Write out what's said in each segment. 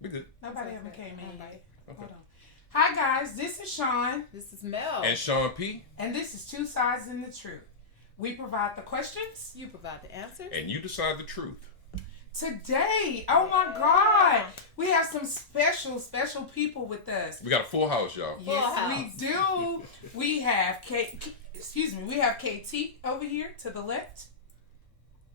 We good. Nobody ever came in yet. Okay. Hold on. Hi guys, this is Chon. This is Mel. And Sean P. And this is Two Sides in the Truth. We provide the questions. You provide the answers. And you decide the truth. Today, oh my God, we have some special people with us. We got a full house, y'all. Full Yes, house. we do. We have we have KT over here to the left.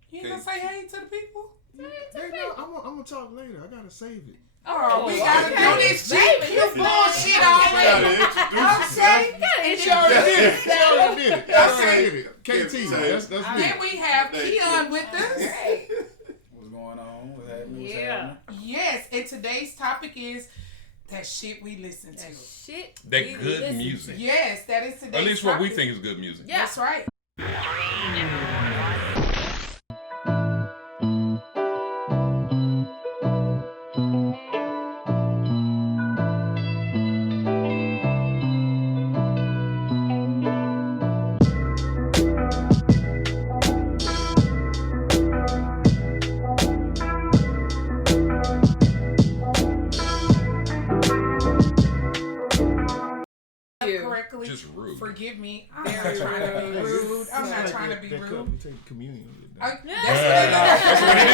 You ain't gonna say hey to the people? Hey, no, I'm gonna talk later. I gotta save it. Oh, we gotta do this GQ bullshit already. Okay. She already did it. She already did it. I saved it. KT, that's me. Then we have Keon with us. What's going on? What's happening? Yes, and today's topic is that shit we listen to. That good music. Yes, that is today's At least what we topic. think is good music. Yeah. That's right. Correctly. Just rude. Forgive me. I'm not trying to be rude. I'm not trying to be That cup, rude. you take communion with it. That's what it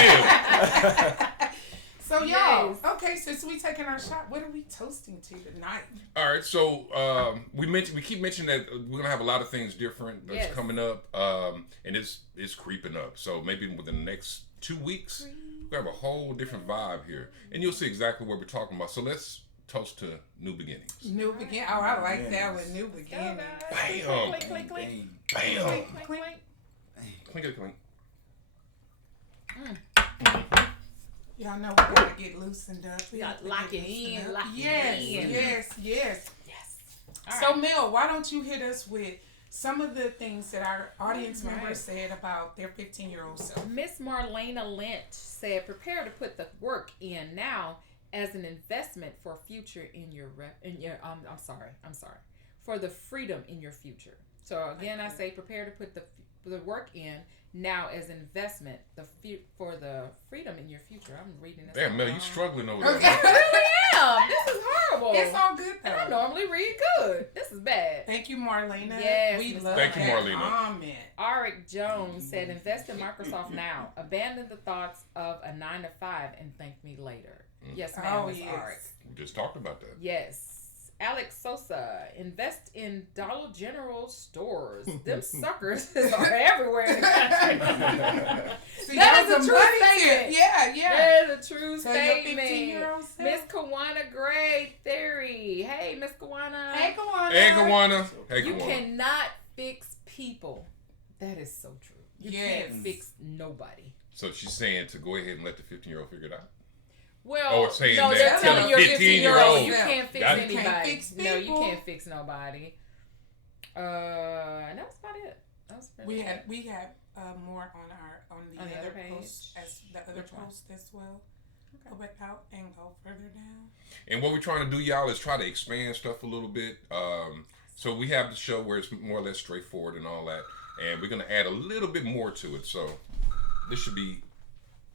is. So y'all, Yes. okay, since we taking our shot, what are we toasting to tonight? All right, so we keep mentioning that we're gonna have a lot of things different that's Yes. coming up, and it's creeping up. So maybe within the next 2 weeks, we have a whole different vibe here, and you'll see exactly what we're talking about. So let's toast to new beginnings. New begin. Oh, I like that one. New beginning. Bam. Clink, clink, clink. Bam. Clink, clink, clink. Clink it, clink. Y'all know we gotta get loosened up. We got have to lock get it loosened in, up. lock it Yes, in. yes. Yes. All So right. Mel, why don't you hit us with some of the things that our audience members said about their 15-year-old self? Miss Marlena Lynch said, "Prepare to put the work in now as an investment for future in your I'm sorry, for the freedom in your future." So again, I say prepare to put the work in now as an investment for the freedom in your future. I'm reading this. Damn, Mel, you struggling over there. Okay. I really am. This is horrible. It's all good And I though. normally read good. This is bad. Thank you, Marlena. Yes, we Miss love Thank you, that Marlena. comment. Arrie Jones said, "Invest in Microsoft now. Abandon the thoughts of a 9 to 5 and thank me later." Yes, ma'am. Oh, Miss yes. Arrie. We just talked about that. Yes. Alex Sosa, invest in Dollar General stores. Them suckers are everywhere in the country. See, That that is was a true money statement. tip. Yeah. That is a true Tell your statement. 15-year-old self. Miss Kawana Gray Theory. Hey, Miss Kawana. Hey, Kawana. Hey, Kawana. Hey, You Kawana. cannot fix people. That is so true. You Yes. can't fix nobody. So she's saying to go ahead and let the 15-year-old figure it out. Well, Or saying no, that they're to telling the your 15-year-old, 15-year-old you can't fix that- anybody. Can't fix No, you people. can't fix nobody. And that was about it. That was pretty We had more on the On the other other page? post as the other Which one? post as well. Go back out and go further down. And what we're trying to do, y'all, is try to expand stuff a little bit. So we have the show where it's more or less straightforward and all that, and we're gonna add a little bit more to it. So this should be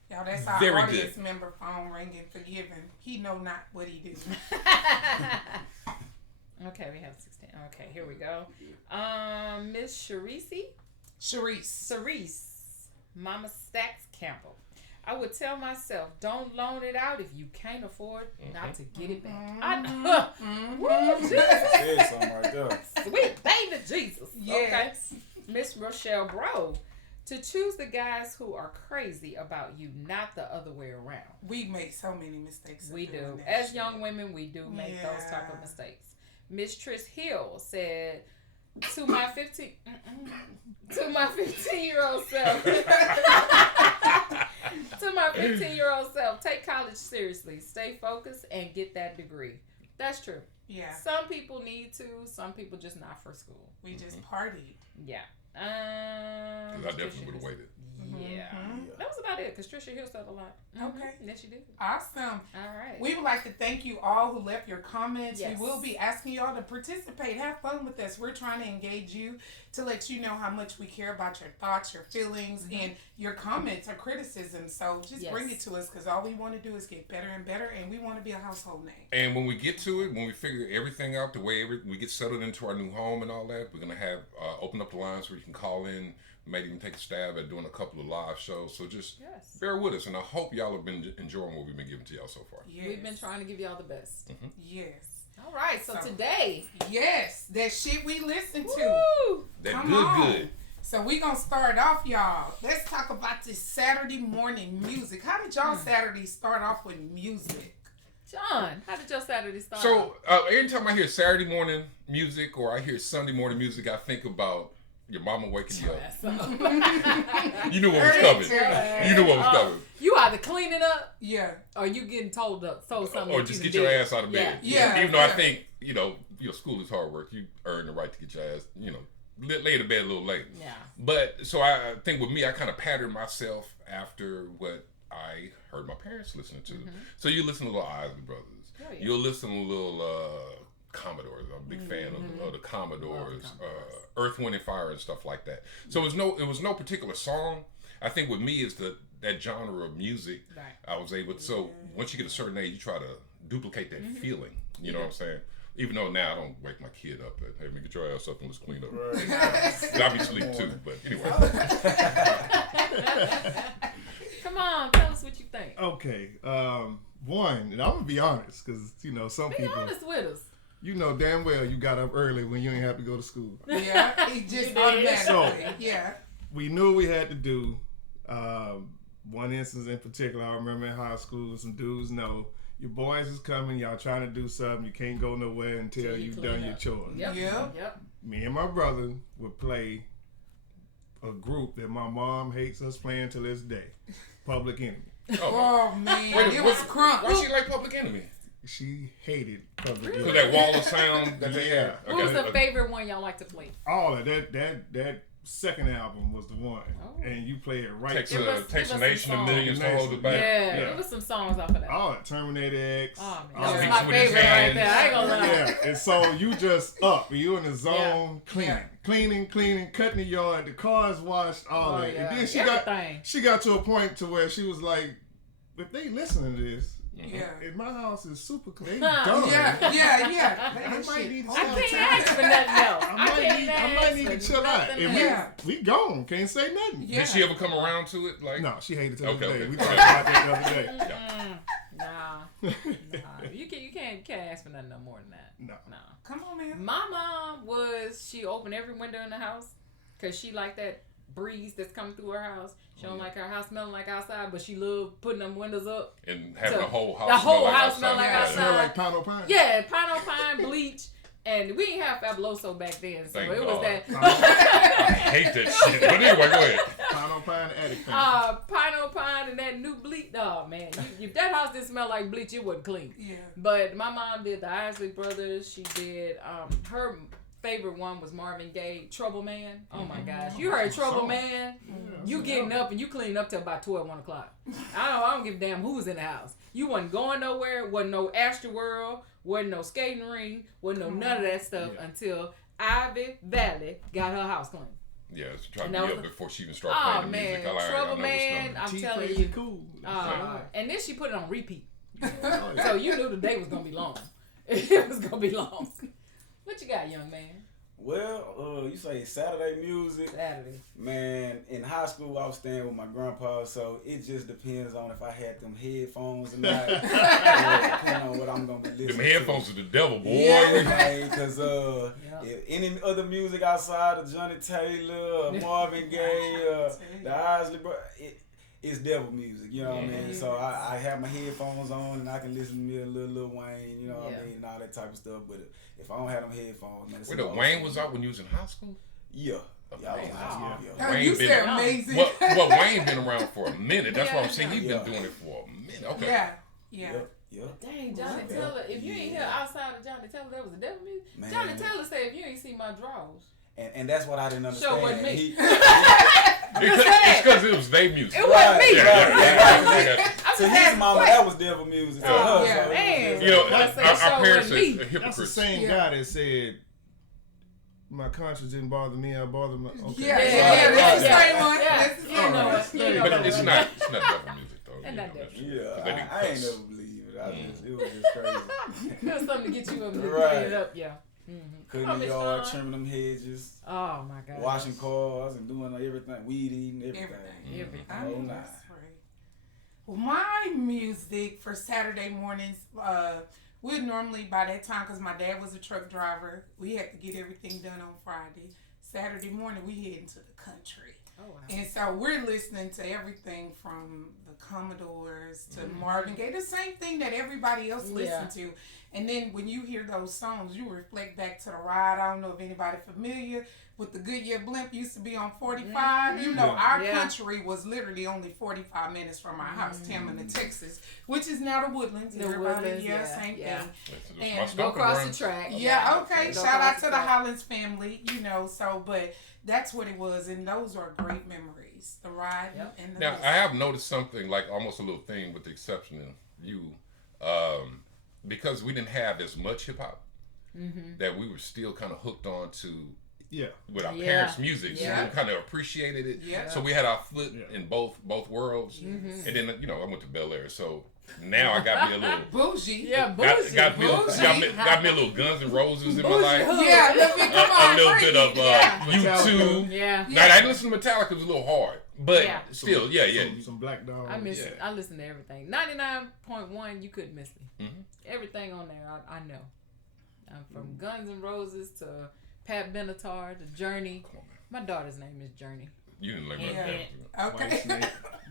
Y'all, that's our Very audience good. member phone ringing. Forgive him. He know not what he do. Okay, we have 16. Okay, here we go. Miss Charisse. Cerise. Mama Stacks Campbell. "I would tell myself, don't loan it out if you can't afford not to get it back." I know. Woo, Jesus. Said something right there. Sweet baby Jesus. Yes. Okay. Miss Rochelle Bro. "To choose the guys who are crazy about you, not the other way around." We make so many mistakes. of We doing do. that As shit. young women, we do make those type of Yeah. mistakes. Miss Trish Hill said, to my 15-year-old self, to my 15-year-old self, take college seriously, stay focused, and get that degree. That's true. Yeah. Some people need to, some people just not for school. We just partied. Yeah. because I definitely would have waited. Yeah. That was about it, because Trisha Hill said a lot. Okay. Yes, she did. Awesome. All right. We would like to thank you all who left your comments. Yes. We will be asking y'all to participate. Have fun with us. We're trying to engage you to let you know how much we care about your thoughts, your feelings, and your comments or criticism. So just bring it to us, because all we want to do is get better and better, and we want to be a household name. And when we get to it, when we figure everything out, the way we get settled into our new home and all that, we're going to have open up the lines where you can call in, maybe even take a stab at doing a couple of live shows. So just bear with us, and I hope y'all have been enjoying what we've been giving to y'all so far. Yes. We've been trying to give y'all the best. Yes. All right, so today. Yes, that shit we listen to. Woo! That Come on. So we gonna start off, y'all. Let's talk about this Saturday morning music. How did y'all Saturday start off with music? John, how did your Saturday start? So every time I hear Saturday morning music or I hear Sunday morning music, I think about your mama waking you up. You knew what was coming. You knew what was coming. You either cleaning up, Yeah. or you getting told something. Or just get your ass out of bed. Yeah. Even though I think, your school is hard work. You earn the right to get your ass, lay in bed a little late. Yeah. But so I think with me, I kind of patterned myself after what I heard my parents listening to. So you listen to little Isley Brothers. Oh, yeah. You'll listen to little Commodores. I'm a big fan of the Commodores, Earth, Wind, and Fire, and stuff like that. So it was no particular song. I think with me is that genre of music. Right. I was able to. So once you get a certain age, you try to duplicate that feeling. You know what I'm saying? Even though now I don't wake my kid up and, hey, man, get your ass up and let's clean up. Right. I be asleep too, but anyway. Come on, tell us what you think. Okay. One, and I'm gonna be honest, because some people. Be honest with us. You know damn well you got up early when you ain't have to go to school. Yeah, he just automatically. Yeah. We knew we had to do. One instance in particular, I remember in high school, some dudes know your boys is coming, y'all trying to do something, you can't go nowhere until you've done your chores. Yep. Me and my brother would play a group that my mom hates us playing to this day, Public Enemy. Oh man, it was crunk. Why she like Public Enemy? She hated Public Enemy. So that wall of sound that they have. What was the favorite one y'all like to play? All of that second album was the one, and you play it right. Takes a nation of millions to hold it back. Yeah, there was some songs off of that. Oh, Terminator X. Oh man, that was Beats my with his favorite right hands. there. I ain't gonna lie. Yeah, and so you just up, you in the zone, cleaning, cutting the yard, the cars washed, all that. Yeah. And then she got to a point to where she was like, if they listening to this, and my house is super clean. Done. Yeah. I might need to I can't ask for nothing else. I might need to chill out. And we gone. Can't say nothing. Yeah. Did she ever come around to it? Like, No, she hated it the other day. Okay. We talked about that the other day. Nah. You can't ask for nothing no more than that. No. Come on, man. My mom she opened every window in the house because she liked that breeze that's coming through her house. She don't like her house smelling like outside, but she loved putting them windows up. and having the whole house. The whole smell house smell like outside. outside. Smell like pine pine. Yeah, pine, bleach. And we didn't have Fabuloso back then, so Thank it was God. that. I hate that shit. But anyway, go ahead. Pine attic thing. Pine and that new bleach. Oh man, if that house didn't smell like bleach, it wasn't clean. Yeah. But my mom did the Isley Brothers. She did her favorite one was Marvin Gaye, Trouble Man. Oh my gosh, you heard Trouble Man? You getting up and you cleaning up till about 12, 1 o'clock. I don't give a damn who's in the house. You wasn't going nowhere. Wasn't no Astroworld. Wasn't no skating ring. Wasn't no none of that stuff until Ivy Valley got her house clean. Yeah, she tried to be up before she even started Oh playing the man, music. I Trouble know Man, what's I'm T telling crazy you. cool. And then she put it on repeat. Oh, yeah. So you knew the day was gonna be long. It was gonna be long. What you got, young man? Well, you say Saturday music. Saturday. Man, in high school, I was staying with my grandpa, so it just depends on if I had them headphones or not. Depending on what I'm going to be listening Them headphones to. are the devil, boy. Yeah, because if any other music outside of Johnny Taylor, Marvin Gaye, the Isley Brothers, it's devil music, you know what I mean? So I have my headphones on and I can listen to me a little Wayne, you know what I mean, and all that type of stuff. But if I don't have them headphones, man, it's Wait, Wayne was out when you was in high school? Yeah. Amazing. Oh, Wayne you been- said amazing. Well, Wayne been around for a minute. That's what I'm saying. He's been Yeah. doing it for a minute. Okay. Yeah. Yeah. Dang, Johnny Taylor. If you ain't here outside of Johnny Taylor, that was a devil music. Man. Johnny Taylor said, if you ain't see my drawers. And that's what I didn't understand. Sure wasn't me. It's because it was their music. It wasn't me. Yeah. To his mama, that was devil music. To her, yeah, man. You know, our parents are That's the hypocrites. same guy that said, "My conscience didn't bother me. I bothered my." Okay. Yeah. That's the same one. Yeah. You know it. But it's not devil music though. It's not devil. Yeah, I ain't never believed it. It was just crazy. There's something to get you up and Right. clean it up, yeah. Cutting the yard, trimming them hedges. Oh my God. Washing cars and doing everything, weed eating, everything. I know that's right. Well, my music for Saturday mornings, we'd normally by that time, because my dad was a truck driver, we had to get everything done on Friday. Saturday morning, we head into the country. Oh, wow. And so we're listening to everything from the Commodores to Marvin Gaye, the same thing that everybody else listened to. And then when you hear those songs, you reflect back to the ride. I don't know if anybody familiar with the Goodyear Blimp used to be on 45. You know, our country was literally only 45 minutes from our house, Tamina, Texas, which is now the Woodlands. The Everybody, Woodlands, same thing. And Go across the track. Yeah, okay. Shout out to the Hollins family, you know. So, but that's what it was, and those are great memories. The ride and the Now, I have noticed something, like almost a little thing with the exception of you, because we didn't have as much hip hop, that we were still kind of hooked on to with our parents' music. So we kind of appreciated it. Yeah. So we had our foot in both worlds. And then, you know, I went to Bel Air, so now I got me a little bougie. Yeah, bougie. Got me a little Guns N' Roses in my life. Yeah, a little bit of U2. Yeah. Now, I didn't listen to Metallica, it was a little hard. But still, Some Black Dog. I listen to everything. 99.1, you couldn't miss me. Everything on there, I know. From Guns N' Roses to Pat Benatar to Journey. My daughter's name is Journey. You didn't let me know. Okay.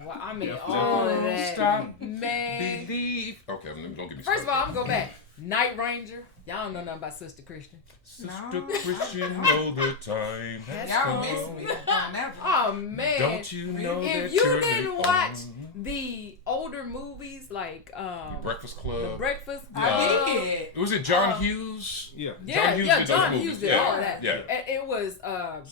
Well, I mean, all of that. Stop. Man. Believe. Okay, don't get me started. First of all, I'm going to go back. Night Ranger. Y'all don't know nothing about Sister Christian. Sister Christian, know the time has Y'all come. miss me on that one. Oh, man. Don't you know that if you you're didn't the watch only- the older movies like Breakfast Club. The Breakfast Club. I did. Was it John Hughes? John did Hughes did all of that. Yeah. It was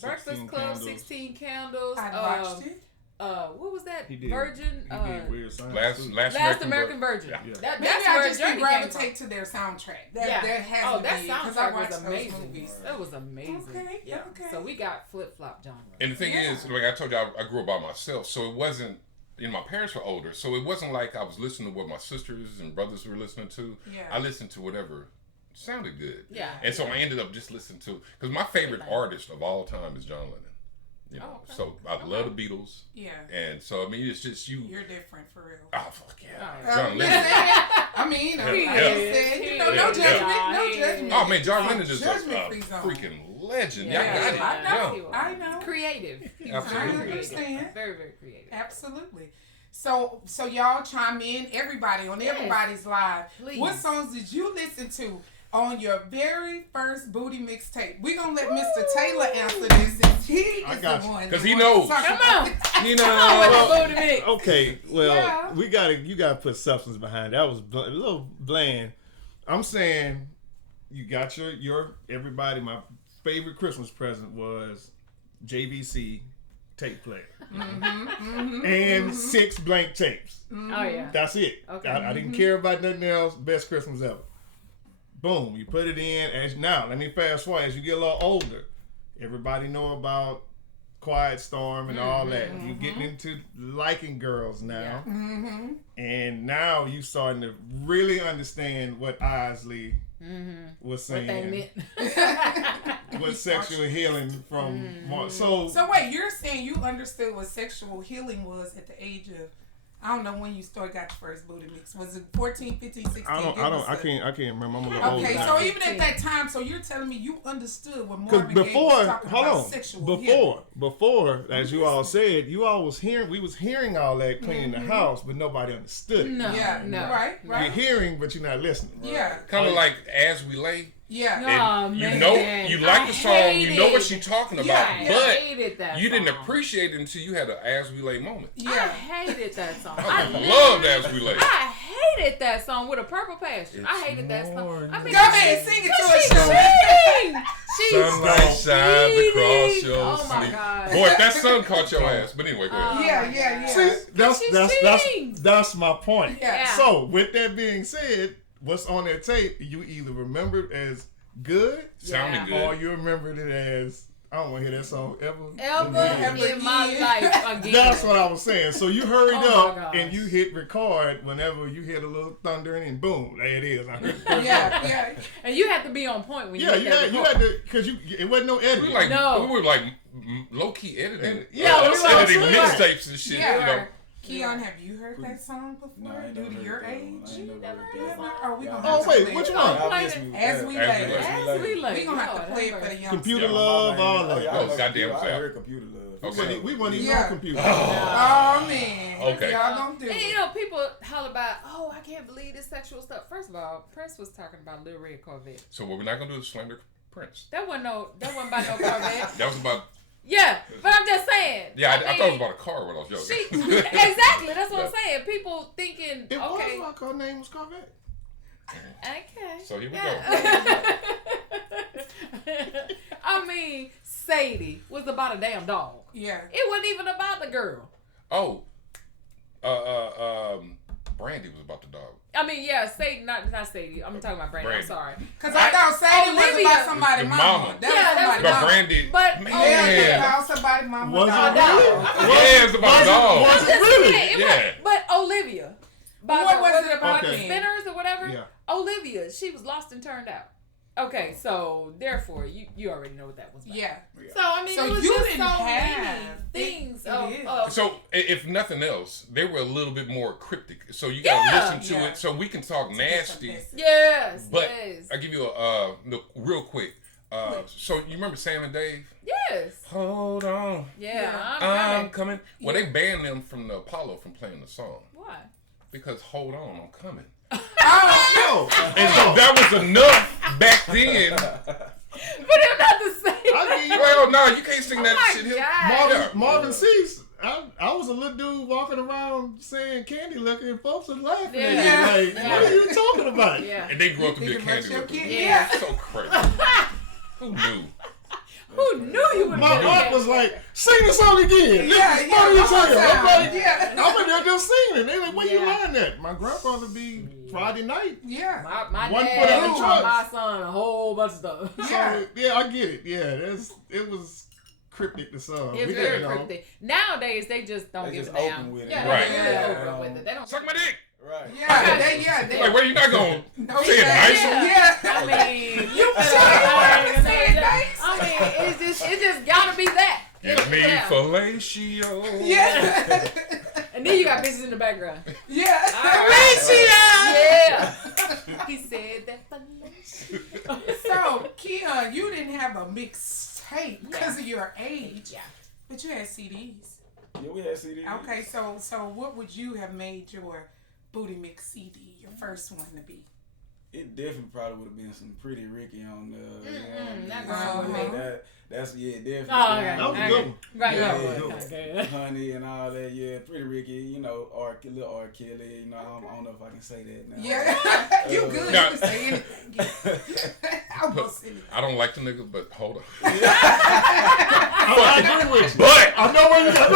Breakfast Club, Candles. 16 Candles. I watched it. What was that? He did. Virgin. He did Weird Science. Last American Virgin. Yeah. That's Maybe where I just Journey gravitate came to their soundtrack. That has from. to That be, 'cause I soundtrack watched was those amazing. movies. That was amazing. Okay, Yeah. okay. So we got flip flop genre. And the thing is, like I told you, I grew up by myself, so it wasn't. You know, my parents were older, so it wasn't like I was listening to what my sisters and brothers were listening to. Yeah. I listened to whatever sounded good. Yeah. And so I ended up just listening to, because my favorite artist of all time is John Lennon. You know, so I love the Beatles. Yeah. And so I mean, it's just you. You're different for real. Oh fuck yeah, John Lennon. I mean, no judgment. Oh man, John Lennon is a Judgment-free zone. freaking legend. Yeah. Y'all got it. I know. Creative. Absolutely. I understand. Very, very creative. Absolutely. So y'all chime in, everybody on everybody's live. Please. What songs did you listen to on your very first booty mixtape? We're gonna let Mr. Taylor answer this, since he is the one. Because he knows. Come on. He Come on with knows. the booty mix. Okay, well, Yeah. you gotta put substance behind it. That was a little bland. I'm saying you got your everybody. My favorite Christmas present was JVC tape player and 6 blank tapes. Oh yeah. That's it. Okay. I didn't care about nothing else. Best Christmas ever. Boom, you put it in. Now, let me fast forward. As you get a little older, everybody know about Quiet Storm and all that. You're getting into liking girls now. Yeah. And now you starting to really understand what Isley was saying. What they meant. What sexual healing from. So wait, you're saying you understood what sexual healing was at the age of, I don't know when you got your first booty mix. Was it 14, 15, 16? I can't remember. I'm a little older. Okay, so even at that time, so you're telling me you understood what Marvin Gaye was talking about sexual healing. Before, as you all said, we was hearing all that cleaning the house, but nobody understood it. No. Right. You're hearing, but you're not listening. Yeah. Kind of like As We Lay. Yeah. And you know, you like the song, you know what she's talking about, but you didn't appreciate it until you had an As We Lay moment. Yeah. I hated that song. I loved As We Lay. I hated that song with a purple passion. I hated that song. I mean, go ahead, sing it to us. She's sunlight shines across your Oh my God. Boy, if that sun caught your ass. But anyway, go ahead. Yeah. See, that's my point. Yeah. So with that being said, what's on that tape, you either remember it as good, sounding good, or you remembered it as I don't want to hear that song ever in my life again. That's what I was saying. So you hurried up and you hit record whenever you hit a little thundering and boom, there it is. I heard yeah. And you had to be on point when you hit that you had to, because it wasn't no editing. We were like low key editing. Editing mixtapes and shit. Yeah. You know. Keon, have you heard that song before? Due to your age? You never heard that song? Oh, wait, which one? As We Lay. We're going to have to play it for the young Computer Love, all that. Oh, goddamn. I heard Computer Love. Okay. We weren't even on computer. Oh, man. Okay. Y'all don't do it. And, you know, people holler about, I can't believe this sexual stuff. First of all, Prince was talking about Little Red Corvette. So what we're not going to do is slander Prince. That wasn't about no Corvette. That was about... Yeah, but I'm just saying. Yeah, I thought it was about a car when I was young. Exactly, that's what I'm saying. People thinking, it was like her name was Corvette. Okay. So here we go. I mean, Sadie was about a damn dog. Yeah. It wasn't even about the girl. Oh. Brandy was about the dog. I mean, yeah, Sadie, not Sadie. I'm talking about Brandy. I'm sorry. Because I thought Sadie was about somebody's mama. That was Brandy. But about somebody's mama. Was it really? Yeah, it's about a dog. Was it really? Yeah. But Olivia. What was it about? Spinners or whatever? Yeah. Olivia, she was lost and turned out. Okay, so therefore you already know what that was about. Yeah. So I mean, so it was you just didn't so have many things. So if nothing else, they were a little bit more cryptic. So you gotta listen to it. So we can talk nasty. Yes. But I'll give you a real quick. So you remember Sam and Dave? Yes. Hold on. Yeah, I'm coming. Well, they banned them from the Apollo from playing the song. Why? Because hold on, I'm coming. Oh, and so that was enough back then. But they're not the same. Well, no, you can't sing that shit here. Marvin Cease. I was a little dude walking around saying candy looking and folks was laughing at me. Like, what are you talking about? Yeah. And they grew up to be a candy looking. Yeah. So crazy. Who knew? Who knew you would? My aunt was like, "Sing the song again." I'm in there just singing. They like, "Where you learn that?" My grandfather be Friday night. Yeah. My one dad foot in the taught truck. my son a whole bunch of stuff. Yeah. So, yeah, I get it. Yeah, it was cryptic the song. It's very cryptic. Nowadays they just don't give a damn. Open with it. Yeah, Right. they're open with it. They don't Suck my dick. Right. Yeah. Like, where you not going? No, Say it nice. Yeah. I mean, You want to say it nice? I mean, it just gotta be that. Give me fellatio. Yeah. And then you got bitches in the background. Yeah. Fellatio. Yeah. He said that fellatio. So, Keon, you didn't have a mixtape because of your age. Yeah. But you had CDs. Yeah, we had CDs. Okay, so what would you have made your booty mix CD, your first one, to be? It definitely probably would have been some Pretty Ricky on the. Not going with me. That's definitely. Oh, okay. That was a good one. Right, yeah. Honey and all that, yeah. Pretty Ricky, you know, little R. Kelly, you know, I don't know if I can say that now. Yeah, you good. Now, you can say anything. I don't like the nigga, but hold on. I agree with you. But I know where you're going. I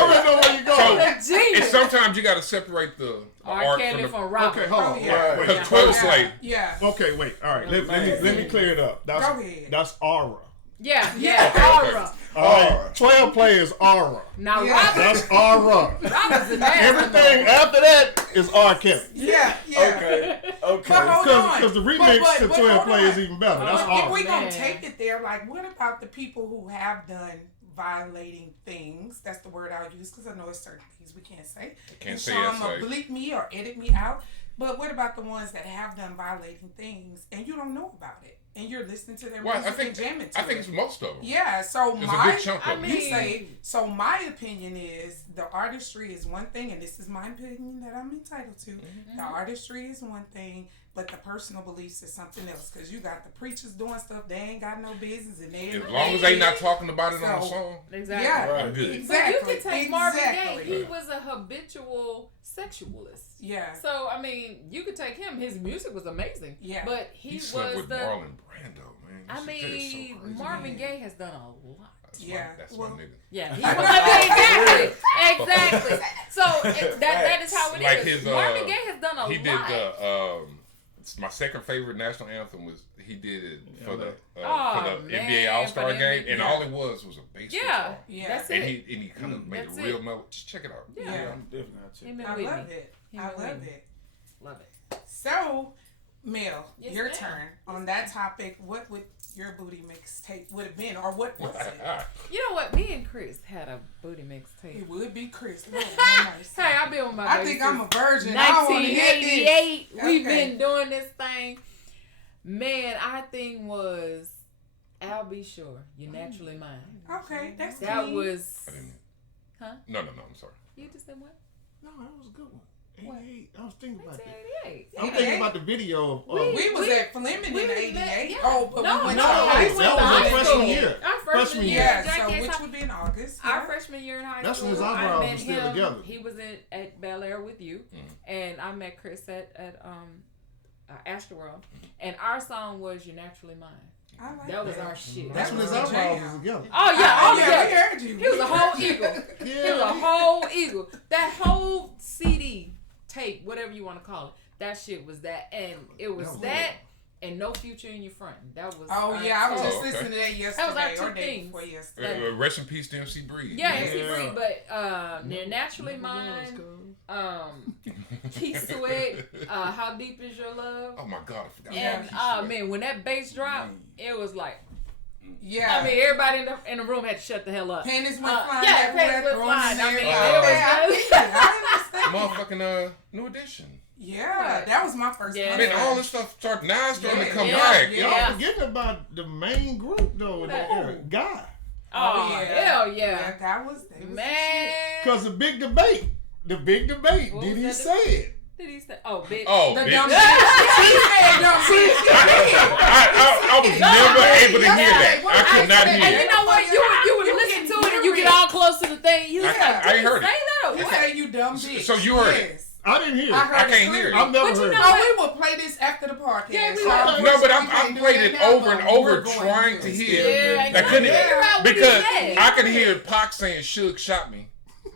already know where you're going. So, and sometimes you got to separate the R. art Kelly from from Robert. Okay, hold on. Yeah. Wait. Because 12 Slate. Yeah. Okay, wait. All right. Let me clear it up. Go ahead. That's aura. Yeah, Aura. All right. 12 players aura. Now Yeah. That's aura. Robert's a nasty Everything after that is R. Kelly. Yeah. Okay. But hold on. Because the remix to but 12 hold players on. even better. That's If aura. we're going to take it there, like, what about the people who have done violating things? That's the word I'll use because I know it's certain things we can't say. Can't say Sean I will say. bleep me or edit me out. But what about the ones that have done violating things and you don't know about it? and you're listening to their music and jamming to I think it's most of them. Yeah, so it's a good chunk of so my opinion is the artistry is one thing, and this is my opinion that I'm entitled to. Mm-hmm. The artistry is one thing, but the personal beliefs is something else. Because you got the preachers doing stuff they ain't got no business, and they as long as they not talking about it on the song. Exactly. Yeah, right. Good. Exactly. But you can take Marvin Gaye. He was a habitual sexualist. Yeah. So I mean, you could take him. His music was amazing. Yeah. But he was with the. Marlon Brando, man. I mean, so Marvin Gaye has done a lot. That's my nigga. Yeah, exactly. So that is how it is. Marvin Gaye has done a lot. He did my second favorite national anthem was he did it for the NBA All-Star game, and all it was a bass guitar. Yeah, that's and it. He kind of made a real melody. Just check it out. Yeah, I'm definitely gonna check it. I love it. Love it. So, Mel, your turn on that topic. What would your booty mixtape would have been, or what was it? You know what? Me and Chris had a booty mixtape. It would be Chris. Hey, I've been with my baby. I think I'm a virgin. 1988. We've been doing this thing. Man, our thing was I'll Be Sure, You're Naturally Mine. Okay, that was. I didn't. Huh? No, I'm sorry. You just said what? No, that was a good one. 88. I was thinking about that. 88. I'm thinking about the video. We was at Fleming in 88. Yeah. Oh, but that was our freshman year. Our freshman year. Yeah, so which would be in August. Our freshman year in high school. That's when his eyebrows were still together. He was at Bel Air with you, and I met Chris at Astroworld, and our song was "You're Naturally Mine." That was our shit. That's when his eyebrows was together. Oh yeah, we heard you. He was a whole eagle. He was a whole eagle. That whole CD tape, whatever you want to call it, that shit was that, and it was that, and No Future in Your Front. That was. Oh yeah, I was just listening to that yesterday. That was our two things. Rest in peace to MC Breed. Yeah, MC Breed, but They're Naturally Mine. Keith Sweat, How Deep Is Your Love? Oh my God, I forgot. And man, when that bass dropped, it was like. Yeah. I mean, everybody in the room had to shut the hell up. Panties went flying. Yeah, panties went flying. I mean, motherfucking New Edition. Yeah, that was my first time. I mean, all this stuff starting to come back. Y'all forgetting about the main group, though, that era. Guy. Oh, hell yeah. Yeah, that was man. Because the big debate, did he say it? Did he say? Oh, bitch. Oh, bitch. I was never able to hear that. I could not hear it. And you know what? You would listen to it and you get all close to the thing. You was like, I heard it. Say that. You say you dumb bitch. So you heard it. I didn't hear it. I can't hear it. I've never heard it. We will play this after the podcast. Yeah, no, but I played it over and over trying to hear it. I couldn't hear it because I could hear Pac saying Suge shot me.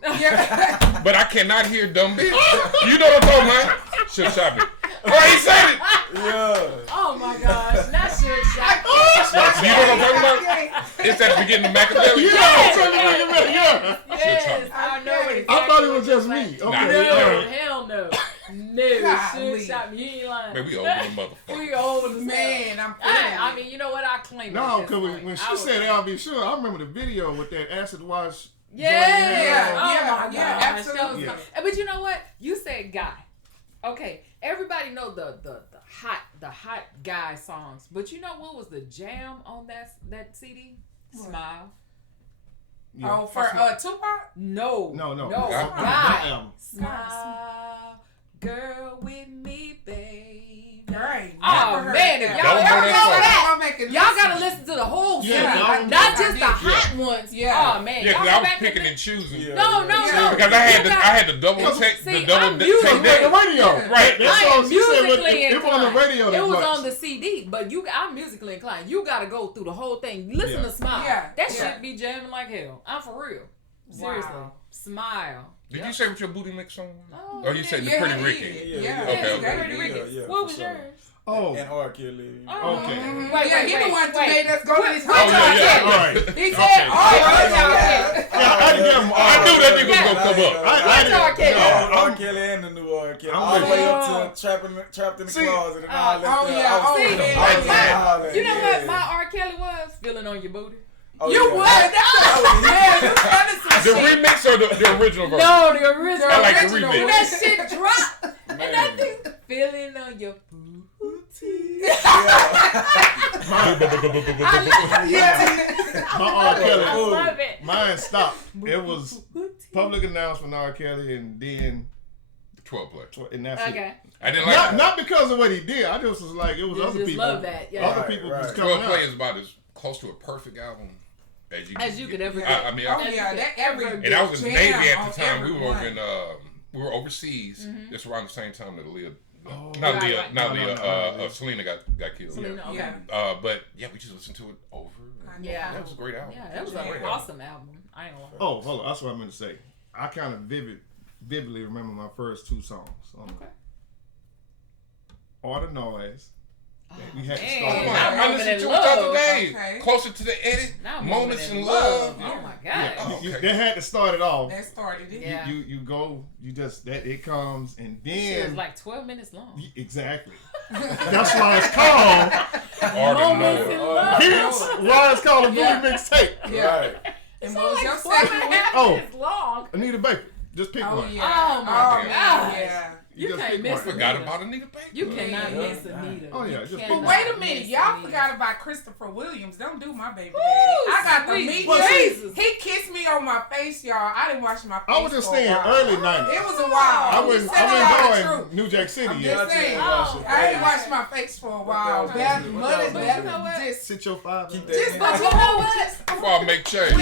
Yeah. But I cannot hear dumb bitch. You know what I'm talking about? Suge shot me. Oh, he said it. Yeah. Oh my gosh, not Suge shot me. You know what I'm talking about? It's at the beginning of Machiavelli. Yeah. Yes, I know exactly. I thought it was just me. Okay. No, hell no. No, Suge shot me. You ain't lying. Man, we old as motherfucker. We old as man. I mean, you know what? I claim it. No, because when she said I'll be sure, I remember the video with that acid wash. Yeah, absolutely. Yeah. But you know what? You said guy. Okay, everybody know the hot guy songs, but you know what was the jam on that CD? Smile. Yeah. Oh, for Tupac? No. Guy. Smile, girl with me, babe. Right. Oh man, if y'all ever know that, y'all gotta listen to the whole song, not just the hot ones. Yeah. Oh man, yeah, because I was picking and choosing. No. Because I had the double take, the double take the radio. Right. I am musically inclined. It was on the radio. It was on the CD, but I'm musically inclined. You gotta go through the whole thing. Listen to Smile. Yeah. That shit be jamming like hell. I'm for real. Seriously. Wow. Smile. Did you say what your booty mix song was? Oh, Or you said the Pretty Ricky? Yeah. Okay. Pretty Ricky. Yeah, What was yours? Oh. And Arrie Kelly. Okay. He the one that made us go to his house. All right. He said, I knew that nigga was going to come up. Arrie Kelly and the new Arrie Kelly. All the way up to Trapped in the Closet and all that. You know what my R. Kelly was? Feeling on your booty. Oh, you would. The remix or the original version? No, the original. I like the remix. And that shit dropped. And that thing feeling on your booty. My R. Kelly. I love it. Mine stopped. It was public announcement R. Kelly, and then 12 play. And that's it. I didn't like not because of what he did. I just was like, it was other people. Love that. Yeah. Other people was coming 12 play out. is about as close to a perfect album as you could ever get. I mean, that every. And I was in the Navy at the time. We were everyone. over in we were overseas. Just around the same time that Leah. Selena got killed. Selena, okay. But yeah, we just listened to it over. Yeah, that was a great album. Yeah, that was an awesome album. I ain't gonna lie. Oh, hold on. That's what I meant to say. I kind of vividly remember my first 2 songs. Okay. All the Noise. We had to man. start. I listened to it the other day. Okay. Closer to the edit. Moments in love. Oh my God. Yeah, they had to start it off. That started it. Yeah. You go. You just that it comes and then. It was like 12 minutes long. Exactly. That's why it's called. Moments in love. Hence why it's called a movie mixtape. Yeah. Right. And what was your second one? Minutes long. Anita Baker. Just pick one. Yeah. Oh my God. Yeah. You can't miss Anita. Forgot about Anita Baker. You cannot miss Anita. Oh yeah, but wait a minute, y'all forgot about Christopher Williams. Don't do my baby daddy. Ooh, I got the meat. Jesus. He kissed me on my face, y'all. I didn't wash my face. I was just saying early 90s. It was a while. I wasn't going New Jack City I'm yet. just saying. I didn't wash my face for a while. That mud is better. Just sit your five. Just but you know what? Before I make change.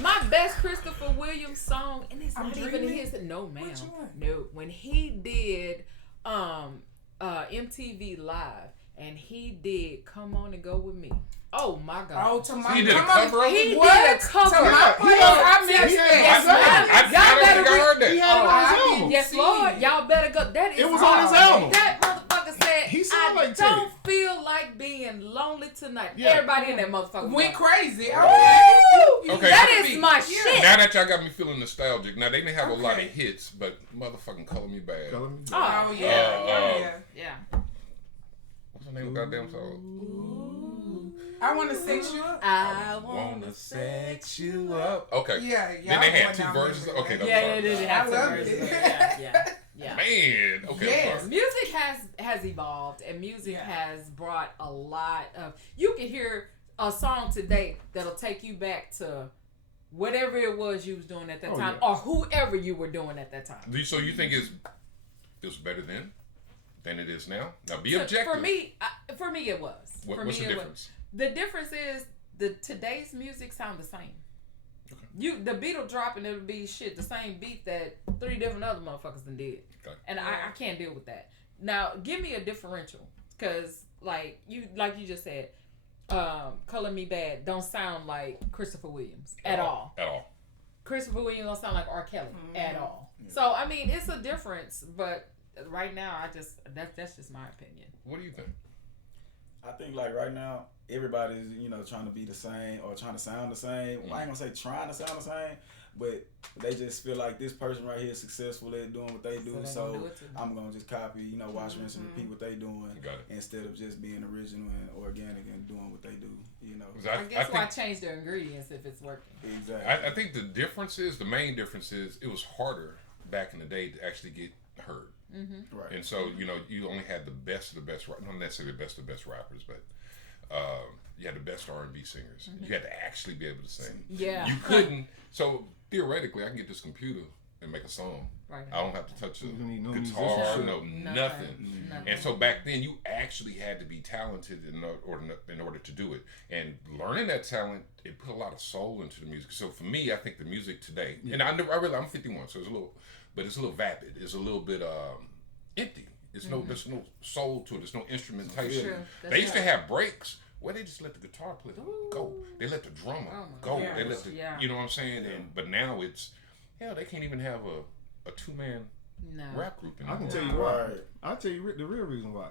My best Christopher Williams song, and it's not even his. No, ma'am. No, when he did MTV Live and he did Come On and Go With Me. Oh my God. Oh, to my he did a cover. He did a cover. To my place. I missed that. Y'all better heard that. He had it on his album. Yes, Lord. Y'all better go. That is. It was on his album. That motherfucker said, he sounded like don't feel like being lonely tonight. Yeah. Everybody in that motherfucker went crazy. Okay. That is my shit. Now that y'all got me feeling nostalgic. Now they didn't have a lot of hits, but motherfucking Color Me Bad. Color Me Bad. Oh yeah. Yeah. What's the name of the goddamn song? I wanna sex you up. I wanna sex you up. Okay. Yeah. Then they had 2 versions. Okay. Yeah, they had 2 loved versions. it. Yeah. Man. Okay. Yes. Music has evolved, and music has brought a lot of. You can hear a song today that'll take you back to whatever it was you was doing at that time, or whoever you were doing at that time. So you think it was better then than it is now? Now be objective. For me, it was. What's the difference? The difference is today's music sound the same. Okay. The beat will drop and it'll be the same beat that 3 different other motherfuckers done did. Okay. And I can't deal with that. Now give me a differential, because like you just said, Color Me Bad don't sound like Christopher Williams at all. At all. Christopher Williams don't sound like R. Kelly at all. So I mean it's a difference, but right now that's just my opinion. What do you think? I think like right now everybody's trying to be the same or trying to sound the same. Well, I ain't gonna say trying to sound the same, but they just feel like this person right here is successful at doing what they do, so I'm gonna just copy, watch, rinse, and repeat what they doing instead of just being original and organic and doing what they do. I guess why change their ingredients if it's working. Exactly. I think the main difference is it was harder back in the day to actually get heard. Mm-hmm. Right. And so you only had the best of the best, not necessarily the best of the best rappers, but you had the best R&B singers. Mm-hmm. You had to actually be able to sing. Yeah. You couldn't. So theoretically, I can get this computer and make a song. Right. I don't have to touch a guitar, nothing. Nothing. And so back then, you actually had to be talented in order to do it. And learning that talent, it put a lot of soul into the music. So for me, I think the music today, and I'm 51, so it's a little vapid. It's a little bit empty. There's no soul to it. There's no instrumentation. They used to have breaks where they just let the guitar player go. They let the drummer go. Yeah. They let you know what I'm saying? But now it's they can't even have a 2-man rap group anymore. I can tell you why. I'll tell you the real reason why.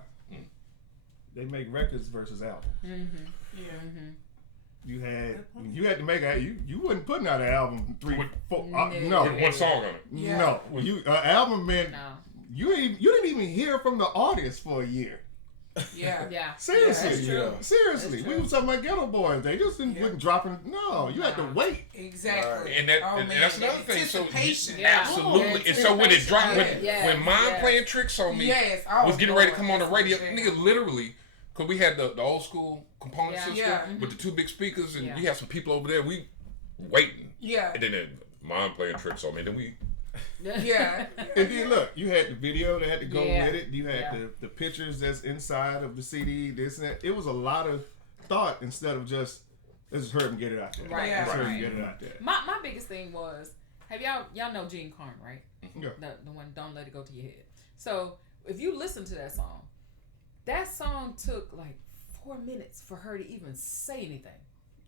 They make records versus albums. Mm-hmm. Yeah. Mm-hmm. You had to make you wasn't putting out an album 3, 4 no with one song on it. Yeah. No, album meant you didn't even hear from the artist for a year. Yeah. Seriously. Yeah, Seriously. We was talking about Ghetto Boys. They just wasn't dropping. No, you had to wait. Exactly. And that's another thing. So absolutely. Yeah. And so when it dropped, when Mind Playing Tricks on Me was getting ready to come on the radio, nigga, literally Because we had the old school component system with the 2 big speakers, and you had some people over there. We waiting. Yeah. And then mom playing tricks on me. Then we. Yeah. And then look, you had the video that had to go with it. You had the pictures that's inside of the CD. This and that. It was a lot of thought instead of just let's hurry and get it out there. Right. Yeah. Let's hurry and get it out there. My biggest thing was, have y'all know Gene Carn, right? Yeah. The one Don't Let It Go to Your Head. So if you listen to that song took like 4 minutes for her to even say anything.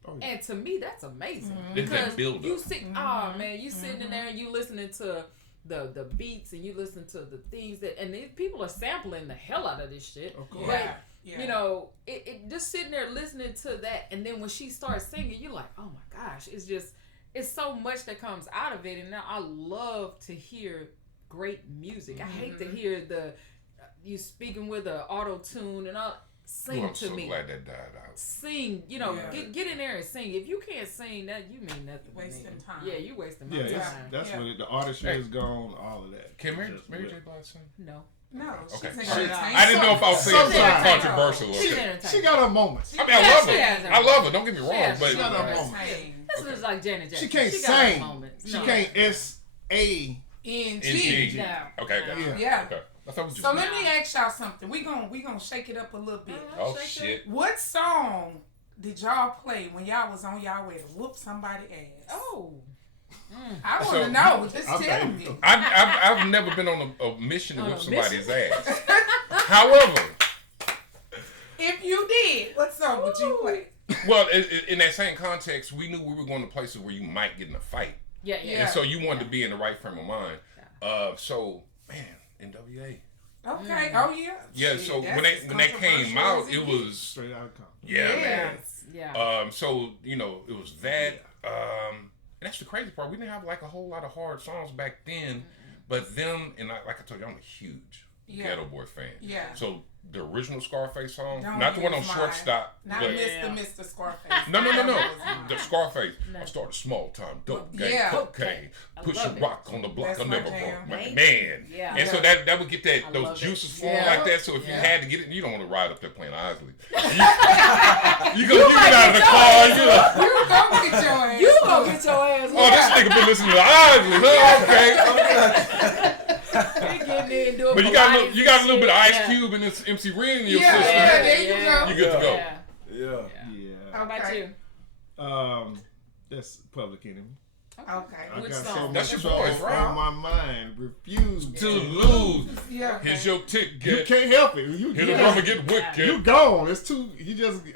Oh, yeah. And to me, that's amazing. Because you sit, you sitting in there and you listening to the beats and you listen to the things that, and these people are sampling the hell out of this shit. Of course. But you know, it just sitting there listening to that, and then when she starts singing, you're like, oh my gosh, it's so much that comes out of it, and now I love to hear great music. I hate to hear you speaking with an auto tune and all. Sing I'm to so me. glad that died out. Sing, get in there and sing. If you can't sing, that you mean nothing. Wasting time. Yeah, you wasting my time. That's when the artistry is gone. All of that. Can Mary J. Blige sing? No. No. Okay. I didn't know if I was saying something controversial. She got her moments. I mean, I love her. I love her. Don't get me wrong, but she got her moments. This is like Janet Jackson. She can't sing. She can't S-A-N-G. Okay. Yeah. Okay. So let me ask y'all something. We gonna shake it up a little bit. Oh shit! What song did y'all play when y'all was on y'all way to whoop somebody's ass? Oh, I want to know. Just tell me. I've never been on a mission to whoop somebody's ass. However, if you did, what song would you play? Well, in that same context, we knew we were going to places where you might get in a fight. Yeah. And so you wanted to be in the right frame of mind. So man. NWA. Okay. Oh yeah. Yeah. So when that came out, it was straight out of Compton. Yeah. So it was that. And that's the crazy part. We didn't have like a whole lot of hard songs back then, but them and like I told you, I'm a huge Ghetto Boy fan. Yeah. So the original Scarface song, not the one on Shortstop. Not Mr. Scarface. No. The Scarface. I started small time dope gang, cocaine, pushing rock on the block. I never broke my man. Yeah. And so that would get those juices flowing like that. So if you had to get it, you don't want to ride up there playing Isley. You gonna get out of the car. You gonna get your ass. You gonna get your ass. Oh, this nigga been listening to Isley. Okay. But you got a little bit of Ice Cube and this MC Ren in your system. Yeah, there you go. You good to go. Yeah. How about you? That's Public Enemy. Okay. I Which got song? so much That's your trouble voice, right? on my mind. Refuse To lose. Yeah. Here's your ticket. You can't help it. Hit the drum and get wicked. You gone. It's too.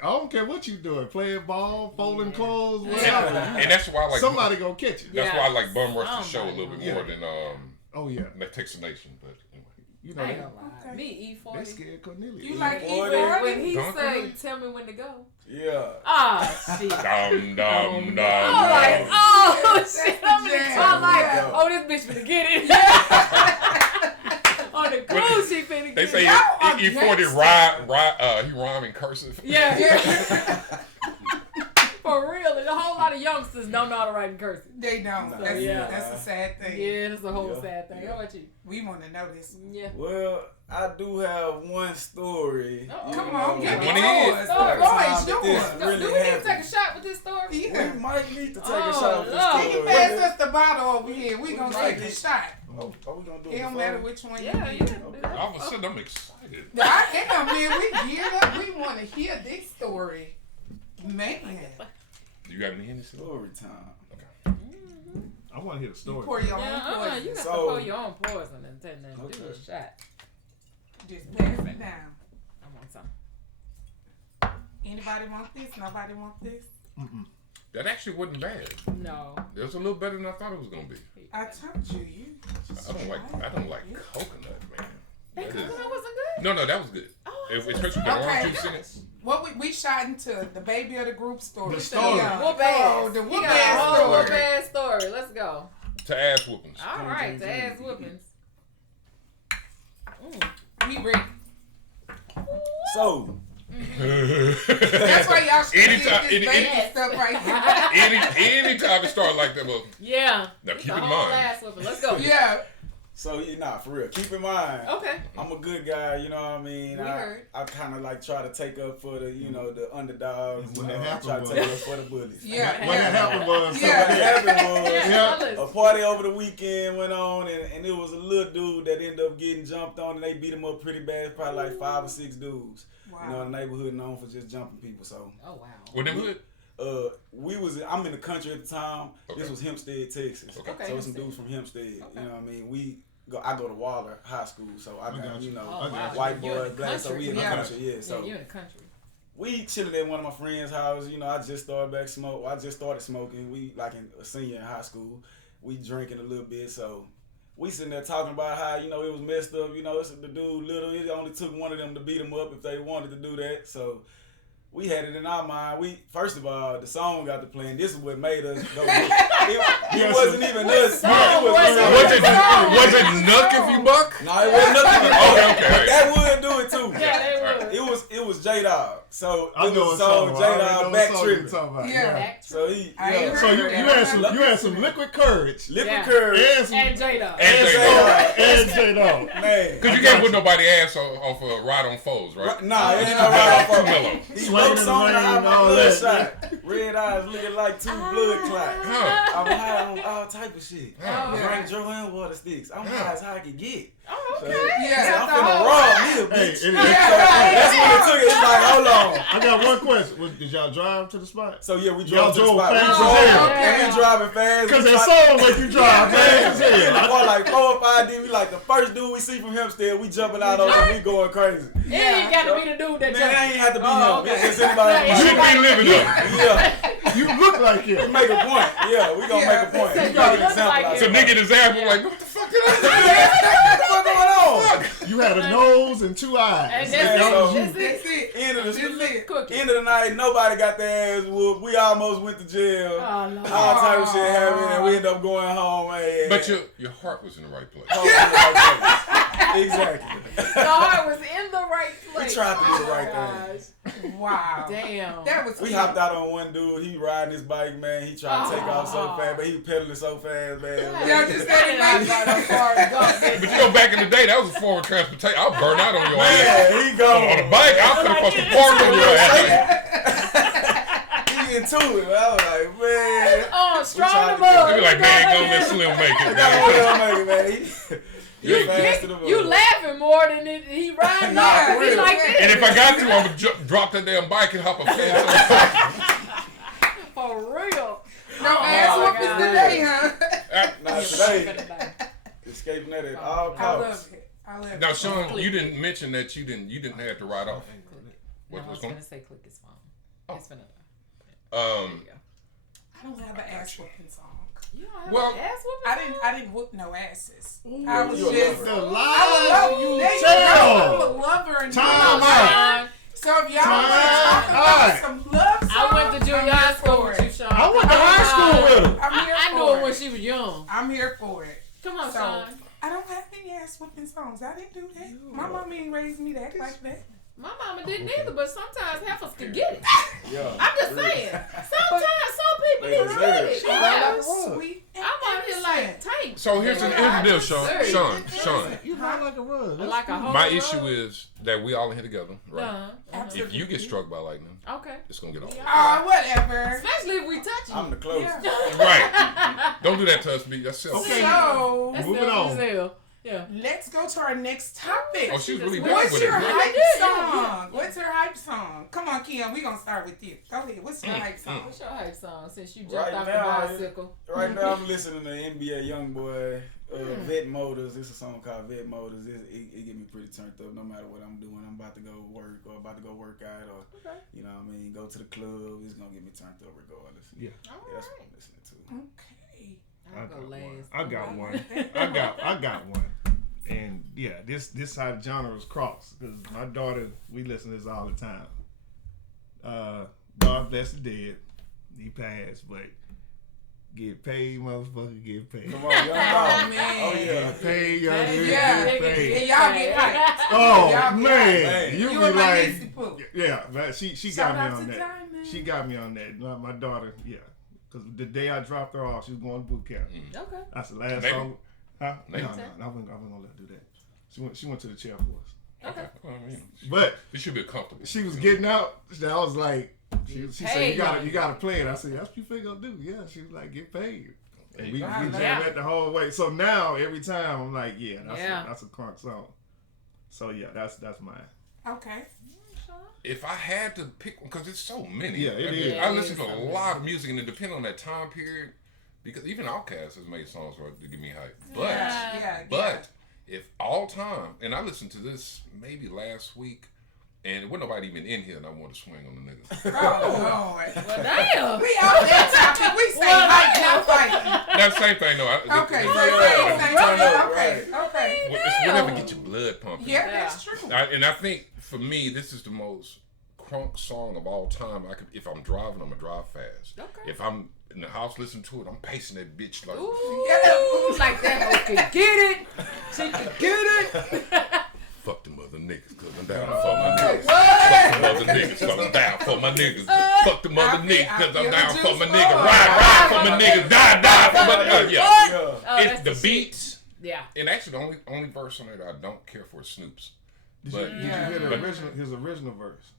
I don't care what you doing. Playing ball, folding clothes, whatever. And that's why I like somebody gonna catch you. That's why I like Bum Rush the show a little bit more than that Takes a Nation. But anyway. You know I ain't gonna lie. Me, E40. They scared Cornelius. You like E40? When he say, tell me when to go. Yeah. Shit. Dum, dum, dum. I'm like, shit. I'm this bitch finna get it. On the cruise, she finna get it. They say E40 rhyme in cursive. Yeah. For real, and a whole lot of youngsters don't know how to write in cursive. They don't. So, that's a sad thing. Yeah, that's a whole sad thing. How about you? We want to know this. Yeah. Well, I do have one story. Come on, get one yours. Do we need to take a shot with this story? Yeah. We might need to take a shot with this story. Can you pass us the bottle over here? We gonna take a shot. Are we gonna do it? It don't matter which one you get. All of a sudden, I'm excited. I am, man. We geared up. We want to hear this story. Man. Do you have any Hennessy? Story time. Okay. I want to hear the story. You pour your own poison. You got to pour your own poison and do a shot. Just pass it down. I want some. Anybody want this? Nobody want this? That actually wasn't bad. No. It was a little better than I thought it was gonna be. I told you. I don't like coconut, man. That coconut wasn't good? No, that was good. Especially with the orange juice in it. What we shot into the baby of the group story. The story. The whoop ass story. Let's go. To ass whoopings. All right, to ass whoopings. We ready. So. That's why y'all should get this baby stuff right here. Anytime it started like that, well, yeah. Now keep in mind. Let's go. Yeah. So for real. Keep in mind. Okay. I'm a good guy. You know what I mean. We heard. I kind of like try to take up for the the underdogs. What I try to take up for the bullies. Yeah. What happened was. What happened was. Yeah. A party over the weekend went on, and it was a little dude that ended up getting jumped on, and they beat him up pretty bad. Probably like 5 or 6 dudes. Wow. The neighborhood known for just jumping people. So. Oh wow. What neighborhood? I'm in the country at the time. Okay. This was Hempstead, Texas. Okay. So some dudes from Hempstead. Okay. You know what I mean? I go to Waller High School, so I got white boys, black. So we in the country, yeah. So you're in the country. We chilling at one of my friends' house. I just started smoking. We like a senior in high school. We drinking a little bit, so we sitting there talking about how it was messed up. It's the dude little. It only took one of them to beat him up if they wanted to do that. So. We had it in our mind. First of all, the song got to play, and this is what made us go. It wasn't even us. Was it Nuck If You Buck? No, it wasn't Nuck If You Buck. Okay. But that would do it too. Yeah, they would. It was J-Dog. So I it was a song J-Dog Back Tripping. Yeah. So you had some liquid courage. Liquid courage. And J-Dog. And J-Dog. Man. Because you can't put nobody ass off a ride on foes, right? Nah, it ain't no ride on foes. Mellow. He wrote song and bloodshot. Red eyes looking like 2 blood clots. I'm high on all type of shit. Drink Joanne water sticks. I'm high as I can get. Oh, okay. So I'm finna rob me a bitch. That's when it took it. It's like, hold on. I got one question. Did y'all drive to the spot? So yeah, we drove to the spot. We driving fast. Because that song make you drive fast as hell. Like 4 or 5 D. We like the first dude we see from Hempstead. We jumping out on him. We going crazy. It ain't got to be the dude that jumped. Man, it ain't have to be him. It's just anybody. You should be living up. Yeah. You look like him. We make a point. Yeah, we gonna make a point. So We got an example out So there. nigga his ass was like, what the fuck did I What the fuck going on? You had a nose and 2 eyes. And That's it. End of the night, nobody got their ass whooped. We almost went to jail. Oh, Lord. All type of shit happened, and we ended up going home. But your heart was in the right place. Exactly. The heart was in the right place. We tried to do the right thing. Wow. Damn. That was We hopped out on one dude. He riding his bike, man. He tried to take off so fast, but he was pedaling so fast, man. Yeah, just said it like But you know, back in the day, that was a form of transportation. I'll burn out on your ass. Yeah, he go on a bike. I'm finna put some parts on your ass. He into it. I was like, man. Oh, strong above. They be like, man, go let Slim make it, man. You laughing more than he riding off. He like this. And if I got to, I would drop that damn bike and hop a fence. For real. No ass whoopings today, huh? Not today. Escaping that at all costs. I love it. Now, Chon, you didn't mention that you didn't have to ride off. What was going to say? Click his phone. Oh. It's finna. I don't have an ass whooping song. You don't have an ass whooping? I didn't whoop no asses. Ooh, I was just I would love her and time out. So if y'all want to talk about some love songs, I went to junior high school with you, Chon. I went to high school with her. I knew it when she was young. I'm here for it. Come on, so, Chon. I don't have any ass whooping songs. I didn't do that. My mom ain't raised me that like that. My mama didn't either, but sometimes heifers can get it. Yeah, I'm just saying. Sometimes some people need to get it. Yeah. Sweet. I'm out here like tank. So here's the deal, Chon. You not like a rug. Like a whole My rug. issue is that we all in here together, right? Absolutely. If you get struck by lightning, okay, it's gonna get off. Whatever. Especially if we touch you. I'm the closest. Right. Don't do that to us, B. That's selfish. Okay. So, That's moving on. Yeah. Let's go to our next topic. Oh, she's really bad What's with your it. hype song? What's your hype song? Come on, Kim. We're going to start with you. Go ahead. What's your hype song? What's your hype song since you jumped Right off now, the bicycle? Right now, I'm listening to NBA Youngboy, Vet Motors. It's a song called Vet Motors. It get me pretty turned up no matter what I'm doing. I'm about to go work or about to go work out or, you know what I mean, go to the club. It's going to get me turned up regardless. Yeah. That's what I'm listening to. Okay. I got one. I got one. And yeah, this how the genres cross. Because my daughter, we listen to this all the time. God bless the dead. He passed, but get paid, motherfucker, get paid. Come on, young man. Oh, yeah. Get paid, young nigga, Yeah. get paid. And y'all get hyped. Oh, Y'all man. You You be and my like, niecey Pooh. yeah, man, she Shout got me out on to that. Diamond. She got me on that. My daughter, yeah. Because the day I dropped her off, she was going to boot camp. Okay. That's the last Maybe. song. Huh? No, I wasn't gonna let her do that. She went to the chair for us. Okay. Well, I mean, But it should be comfortable. she was getting out. I was like, she said, you gotta play it. I said, that's what you think I'll do. Yeah, she was like, get paid. And we jammed that the whole way. So now every time I'm like, that's a crunk song. So yeah, that's mine. Okay. If I had to pick one, because it's so many. Yeah, it is. I listen to a lot of music, and it depends on that time period. Because even Ouxjack has made songs to give me hype. But if all time, and I listened to this maybe last week, and there wasn't nobody even in here, and I wanted to swing on the niggas. Oh, Lord. Well, damn. We out there talking. We say fight, not fighting. That's the same thing, though. Okay. Whatever get your blood pumping. Yeah, that's true. And I think, for me, this is the most crunk song of all time. If I'm driving, I'm going to drive fast. Okay. If I'm in the house listening to it, I'm pacing that bitch like... Ooh, like that. Okay, get it. She can get it. Fuck them other niggas, cause I'm down for my niggas. Fuck them other niggas, cause I'm down for my niggas. Fuck them other niggas, cause I'm down for my niggas. Ride for my niggas. Die for my niggas. It's the beats. Yeah. And actually, the only verse on it I don't care for is Snoop's. Did you hear his original verse?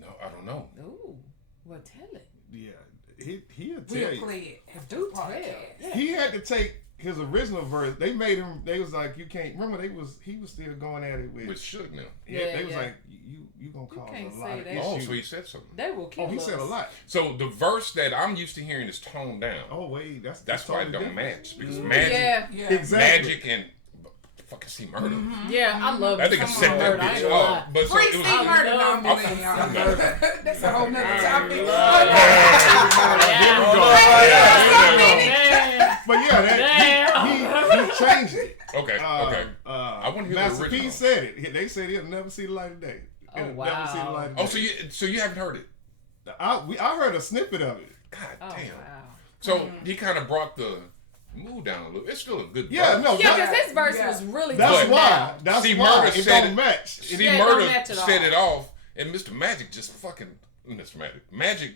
No, I don't know. Ooh, well, tell it. Yeah, he'll tell We'll you. play it. Do tell. Yeah. He had to take his original verse. They made him. They was like, you can't. Remember, he was still going at it with Suge now. They was like, you gonna cause a lot of issues. Oh, so he said something. They will kill us. He said a lot. So the verse that I'm used to hearing is toned down. Oh wait, that's why it totally don't different. match because Exactly. Magic and fucking C Murder. Mm-hmm. Yeah, I love that nigga set that bitch off. But Free C Murder, don't believe y'all. That's a whole nother topic. But yeah, he changed it. Okay. I want to hear Master the original. P said it. They said he'll never see the light of day. Oh wow. Never see the light of day. Oh, so you haven't heard it? I heard a snippet of it. God damn. Wow. So he kind of brought the mood down a little. It's still a good verse. Yeah, because his verse was really that's good. Why. That's C why. Murder It said don't match. C Murder set it off, and Mr. Magic just fucking Mr. Magic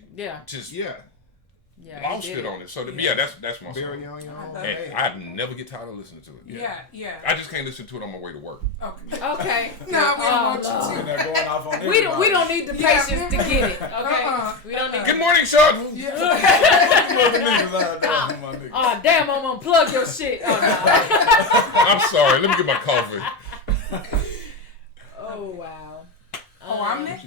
just lost it on it. So that's my Very song. young. And I'd never get tired of listening to it. Yeah. I just can't listen to it on my way to work. Okay. No, we don't want you to. We don't need the patience to get it. Okay. We don't need. Good morning, Chon. Oh damn! I'm gonna plug your shit. Oh, no. I'm sorry. Let me get my coffee. Oh wow. I'm next.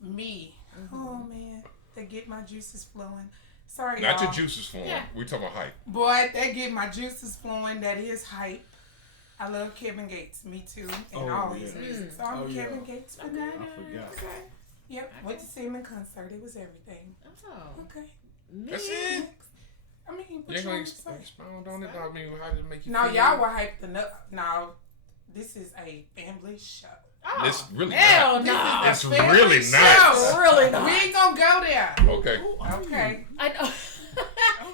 Me. Oh man, they get my juices flowing. Sorry, Not y'all. your juices flowing. Yeah. We talking about hype. Boy, they get my juices flowing. That is hype. I love Kevin Gates. Me too. And all his music. So I'm Kevin Gates. Okay. I forgot. Okay. Yep. Went to see him in concert. It was everything. Oh. Okay. That's it. I mean, you ain't gonna expound on it. I mean, how did it make you no, feel? y'all were hyped enough. No, this is a family show. Oh, it's really hell not. No. It's really not. Really not. We ain't gonna go there. Okay. Okay. I know.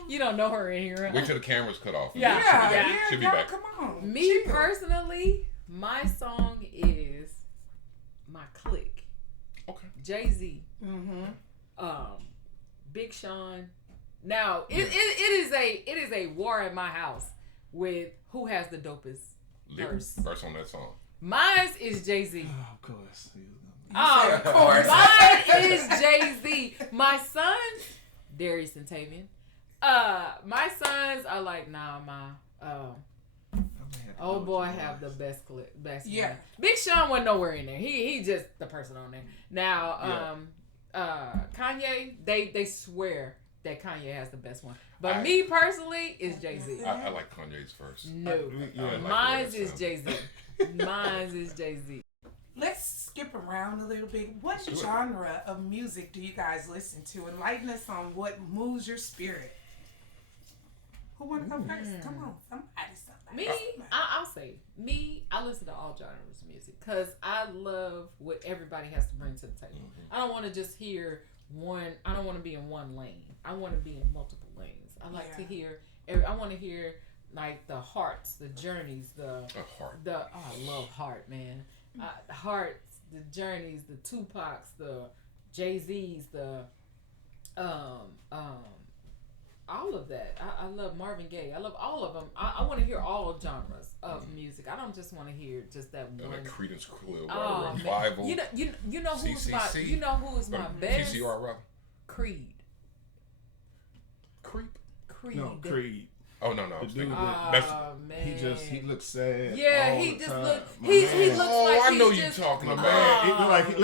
You don't know her in here. Wait till the camera's cut off. Yeah. She'll be back. Come on. Me personally, my song is my clique. Okay. Jay-Z. Big Chon. Now it is a war at my house with who has the dopest verse on that song. Mine is Jay-Z. Oh, of course. Of course. Mine is Jay-Z. My sons, Darius and Tavian. My sons are like, nah, old boy have the best Yeah. one. Big Chon wasn't nowhere in there. He just the person on there. Now, Kanye, they swear that Kanye has the best one. But me personally, is Jay-Z. I like Kanye's verse. No. Mine is Jay-Z. Mine is Jay-Z. Let's skip around a little bit. What genre of music do you guys listen to? Enlighten us on what moves your spirit. Who want to go first? Come on, somebody. Me, I'll say me. I listen to all genres of music because I love what everybody has to bring to the table. I don't want to just hear one. I don't want to be in one lane. I want to be in multiple lanes. I like to hear. I want to hear like the hearts, the journeys, the heart. I love heart, man. Hearts, the journeys, the Tupacs, the Jay-Z's, the all of that. I love Marvin Gaye. I love all of them. I want to hear all genres of music. I don't just want to hear just that one. Like Creedence Clearwater Revival. You know who's my best? CCR Rock. Creed. Creep. Creed. No, Creed. Oh no! The dude man. He looks sad. Yeah, all he the just time. look. He looks like I know he's you just, talking about. Man, it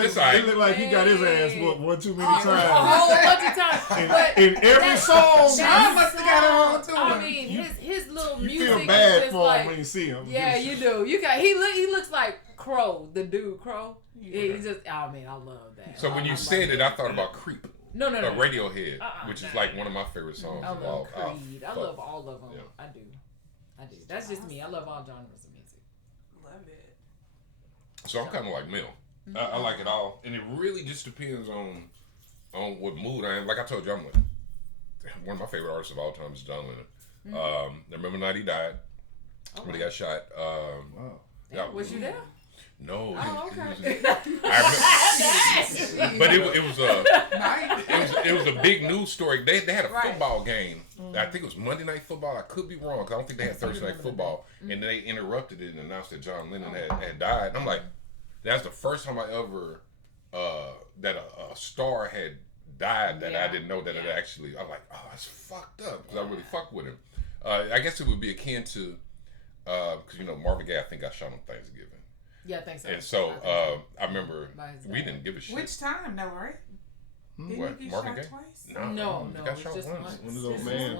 look like he got his ass whooped one too many times. A whole bunch of times. But in every song, Sean must have got her on too. I mean, his little you music feel bad is just for like, him when you see him. yeah, you do. He looks like Crow, the dude Crow. Yeah, he just. I mean, I love that. So when you said it, I thought about Creep. No. Radiohead, which is like one of my favorite songs. I love Creed. I love all of them. Yeah. I do. That's just me. I love all genres of music. Love it. So I'm kind of like Mel. I like it all, and it really just depends on what mood I am. Like I told you, I'm like one of my favorite artists of all time is John Lennon. I remember the night he died when he got shot. Wow. Yeah. Was you there? No. Oh, okay. But it was a big news story. They had a football game. I think it was Monday Night Football. I could be wrong because I don't think they had Thursday Night Football. And they interrupted it and announced that John Lennon had died. And I'm like, that's the first time I ever that a star had died that I didn't know that it actually. I'm like, oh, that's fucked up because I really fucked with him. I guess it would be akin to because Marvin Gaye I think got shot on Thanksgiving. Yeah, I think so. And so I remember we didn't give a shit. Which time, though, right? Didn't he get Marvin shot Gaye? twice? No. He got shot just once. When his old man.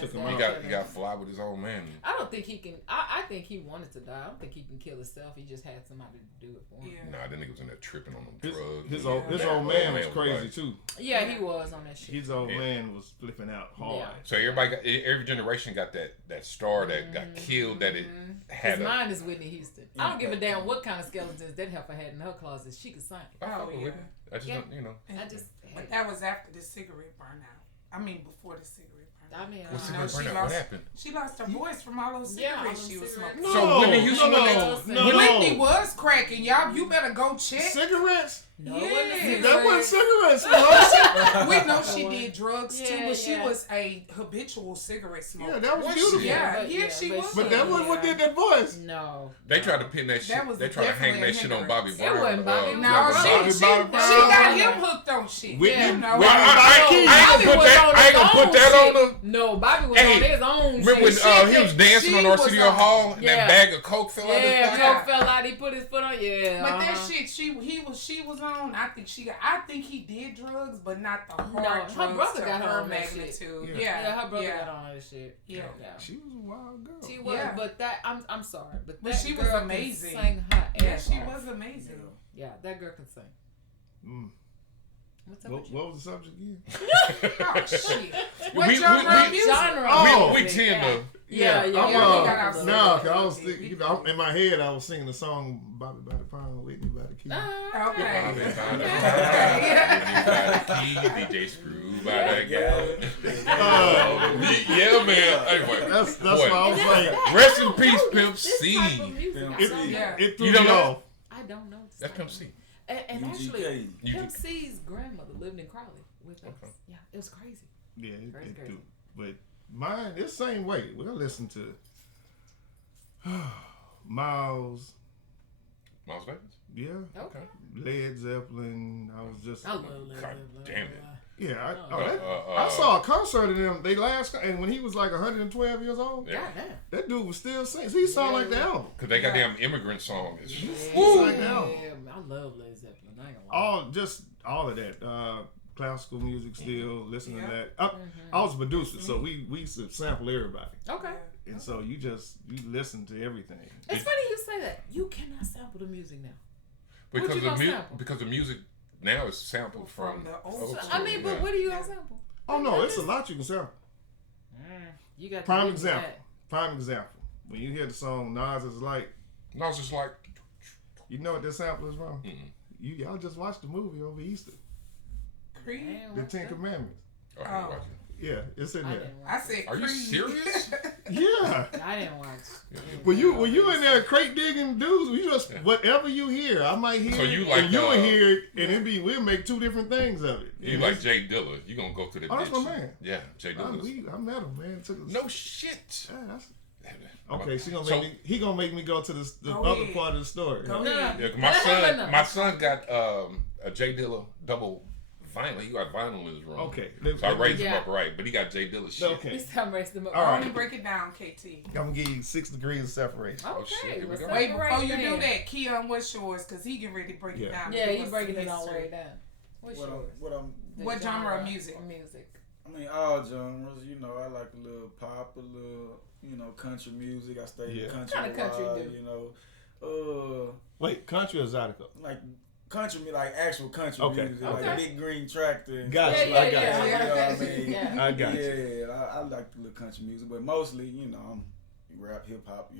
Took him He out. got fly with his old man. I don't think he can. I think he wanted to die. I don't think he can kill himself. He just had somebody to do it for him. Nah, that nigga was in there tripping on them drugs. His old man was crazy too. Yeah, he was on that shit. His old man was flipping out hard. Yeah. So every generation got that star that got killed that it had. His mine is Whitney Houston. I don't give a damn what kind of skeletons that heifer had in her closet. She could sing. Oh yeah. I just don't, But that was after the cigarette burnout. I mean, before the cigarette burnout. I mean, what happened? She lost her voice from all those cigarettes she was smoking. So Whitney Houston Whitney was cracking, y'all. You better go check. Cigarettes? No, that wasn't cigarettes. We know she did drugs too, but she was a habitual cigarette smoker. Yeah, that was beautiful. Yeah, she was. But that wasn't what did that voice. No. They tried to pin that shit. They tried to hang that shit on Bobby Brown. It wasn't Bobby. No, she got him hooked on shit. I ain't gonna put that on her. No, Bobby was on his own shit. Remember when he was dancing on Arsenio Hall and that bag of coke fell out his pocket? Yeah, coke fell out. He put his foot on. Yeah. But that shit, she was on. I think he did drugs, but not the hard drugs. Her brother got her on that magnitude. shit. Yeah, her brother got on that shit. Yeah. She was a wild girl. She was, but that I'm sorry, but she was amazing. Sang her ass she off. was amazing. Yeah, that girl can sing. What's up what was the subject again? Oh shit! What genre of music? We tend to. No, cause I was thinking, in my head, I was singing the song "Bobby by the Pound, Whitney by the Key." Okay. Bobby by the key, DJ Screw by the gallon. Yeah, man. Anyway, that's why I was like, rest in peace, Pimp C. It threw me off. I don't know. That's Pimp C. And actually, Pimp C's grandmother lived in Crowley with us. Yeah, it was crazy. Yeah, it do. But mine, it's the same way. We'll listen to Miles Davis? Yeah. Okay. Led Zeppelin. I love Led God Zeppelin. damn it. Yeah, I saw a concert of them. They and when he was like 112 years old. Yeah. That dude was still singing. He sounded like the album. Cause they got damn immigrant song. I love Led Zeppelin. I ain't gonna lie. All of that. Classical music still listening to that. I was a producer, so we used to sample everybody. Okay. And so you listen to everything. It's funny you say that. You cannot sample the music now. Because the music now is sampled from the old school. I mean, but what do you gonna sample? Oh no, it's a lot you can sample. You got prime example. When you hear the song Nas is like, you know what this sample is from? Y'all just watched the movie over Easter. Creed? The Ten Commandments. Oh. Yeah, it's in there. I said, are you serious? Yeah. I didn't watch. Were you in there crate digging, dudes? You just whatever you hear, I might hear. So you like and you will hear it, and we'll make two different things of it. You like Jay Dilla? You gonna go to the? Oh, that's my man. Yeah, Jay Dilla. I met him, man. No shit. Yeah, okay, he gonna make me go to the other part of the story. Yeah, my son got a Jay Dilla double vinyl. He got vinyl in his room. Okay, so I raised him up right, but he got Jay Dilla shit. Okay, I raised him up. All right, let me break it down, KT. I'm gonna give you 6 degrees of separation. Okay, shit, wait before you do that, Keon, what's yours? Cause he get ready to break it down. Yeah, he's breaking it all the way down. What's yours? What genre of music? I mean, all genres. You know, I like a little pop, a little, country music. I stay in country. What kind of country do? Wait, country or zydeco? Like country, like actual country music, like a big green tractor. Gotcha. I got I got you. Yeah, I like the little country music, but mostly, I'm rap, hip hop,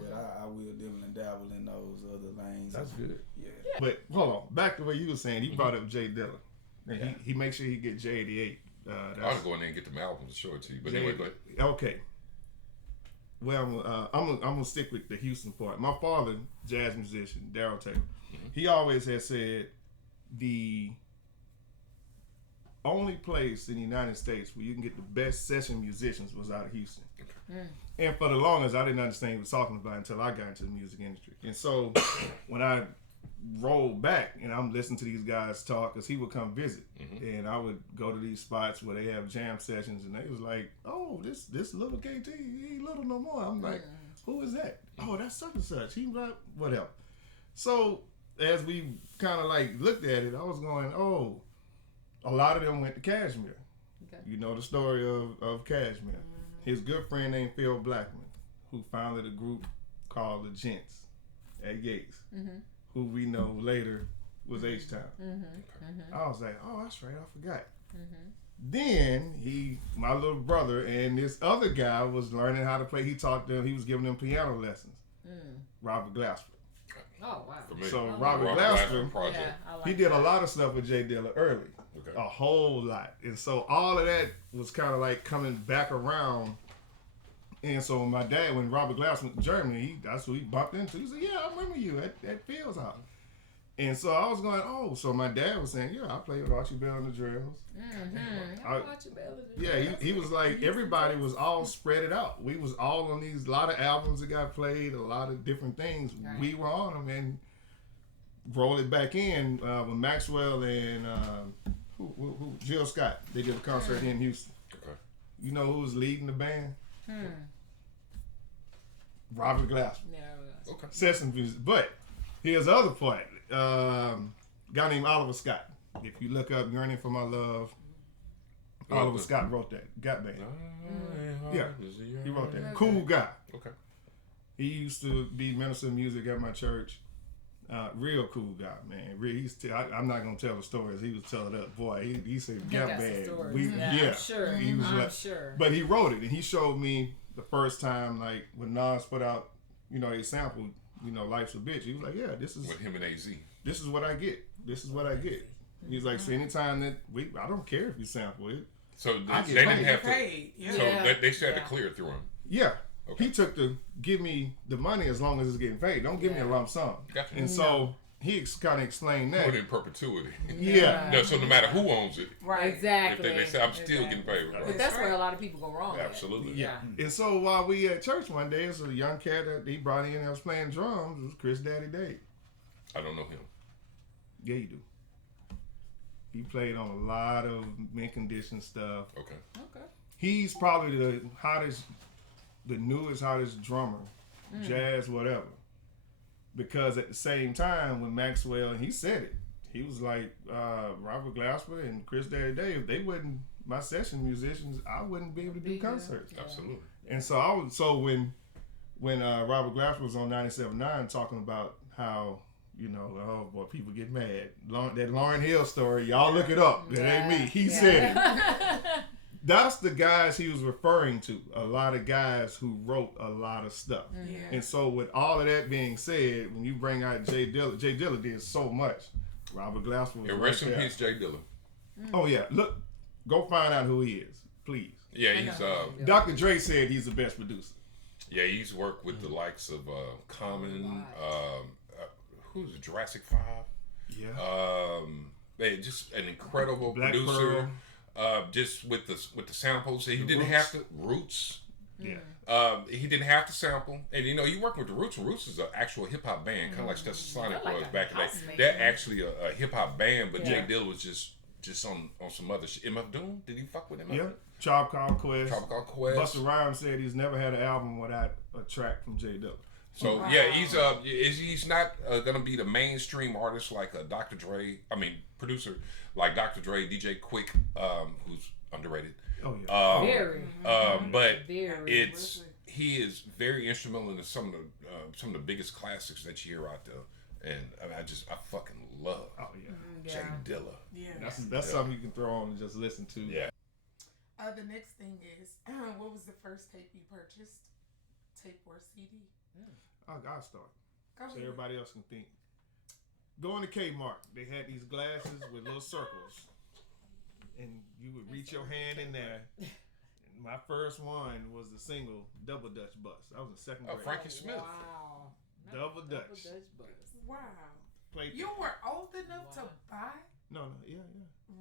But I will dibble and dabble in those other lanes. That's good. Yeah. But hold on, back to what you were saying. You brought up Jay Dilla. And he makes sure he get J88. I'll go in there and get them albums to show it to you. But anyway, okay. Well, I'm gonna stick with the Houston part. My father, jazz musician, Daryl Taylor, he always has said the only place in the United States where you can get the best session musicians was out of Houston. And for the longest, I didn't understand what he was talking about until I got into the music industry. And so when I rolled back and I'm listening to these guys talk, because he would come visit, and I would go to these spots where they have jam sessions, and they was like, "Oh, this little KT, he ain't little no more." I'm like, "Who is that?" "Oh, that's such and such. He like whatever." So as we kind of like looked at it, I was going, "Oh, a lot of them went to Kashmir." Okay. You know the story of Kashmir. His good friend named Phil Blackman, who founded a group called the Gents at Yates, who we know later was H-Town. I was like, "Oh, that's right, I forgot." Then my little brother and this other guy was learning how to play. He taught them. He was giving them piano lessons. Robert Glasper. Oh wow! So Robert Glasper, he did a lot of stuff with Jay Dilla early, a whole lot, and so all of that was kind of like coming back around. And so my dad, when Robert Glasper went to Germany, that's who he bumped into. He said, "Yeah, I remember you at Phil's house." And so I was going, "Oh," so my dad was saying, "Yeah, I played with Archie Bell and the Drills." He was like, everybody was all spread it out. We was all on these, a lot of albums that got played, a lot of different things. Right. We were on them and rolled it back in when Maxwell and who Jill Scott, they did a concert here in Houston. Okay. You know who was leading the band? Robert Glasper. Yeah, okay. Session music. But here's the other part. Guy named Oliver Scott. If you look up Yearning for My Love, Oliver Scott wrote that. Got band. Yeah, he wrote that. Cool guy. Okay. He used to be minister of music at my church. Real cool guy, man. I'm not gonna tell the stories he was telling us. Boy, he said got bad. I'm sure. He was sure. But he wrote it, and he showed me the first time, like when Nas put out, a sample, Life's a Bitch. He was like, "Yeah, this is with him and AZ. This is what I get. This is what I get." He's like, "So anytime that I don't care if you sample it." So they didn't have to. Yeah. So they had to clear it through him. Yeah. Okay. He took give me the money as long as it's getting paid. Don't give me a lump sum. Gotcha. And so he kind of explained that. Put it in perpetuity. Yeah. No, so no matter who owns it. Right. Exactly. If they say, "I'm still getting paid." Right. But that's where a lot of people go wrong. Absolutely. Yeah. And so while we at church one day, there's a young cat that he brought in that was playing drums. It was Chris Daddy Dave. I don't know him. Yeah, you do. He played on a lot of mint condition stuff. Okay. He's probably the newest, hottest drummer, jazz, whatever. Because at the same time, when Maxwell, and he said it, he was like, Robert Glasper and Chris Daddy Dave, they wouldn't, my session musicians, I wouldn't be able to do concerts. Yeah. Absolutely. And so when Robert Glasper was on 97.9 talking about how, oh boy, people get mad. That Lauryn Hill story, y'all look it up. That ain't me. He said it. That's the guys he was referring to. A lot of guys who wrote a lot of stuff. Yeah. And so with all of that being said, when you bring out Jay Dilla did so much. Robert Glasper was and rest in peace, Jay Dilla. Oh yeah. Look, Go find out who he is, please. Yeah, he's Dr. Dre said he's the best producer. Yeah, he's worked with the likes of Common, who's Jurassic 5. Yeah. Just an incredible Black producer. Just with the samples, he didn't have to Roots. Yeah. He didn't have to sample, and you working with the Roots. Roots is an actual hip hop band, kind of like Stetsasonic was back in the day. They're actually a hip hop band, but Jay Dilla was just on some other shit. MF Doom, did he fuck with him? Yeah. Tribe Called Quest. Quest. Busta Rhymes said he's never had an album without a track from J Dilla. So he's not gonna be the mainstream artist like Dr. Dre. I mean, producer like Dr. Dre, DJ Quick, who's underrated. Oh yeah. Very. But he is very instrumental in some of the biggest classics that you hear out there, and I fucking love. Oh yeah. Jay Dilla. Yeah. That's something you can throw on and just listen to. Yeah. The next thing is, what was the first tape you purchased? Tape or CD? I'll start. Go so ahead. everybody else can think. Going to Kmart, they had these glasses with little circles, and you would reach your hand in there. And my first one was the single "Double Dutch Bus." I was in second grade. Frankie Smith. Wow. Double Dutch. Wow. Played you were old enough to buy? No, yeah.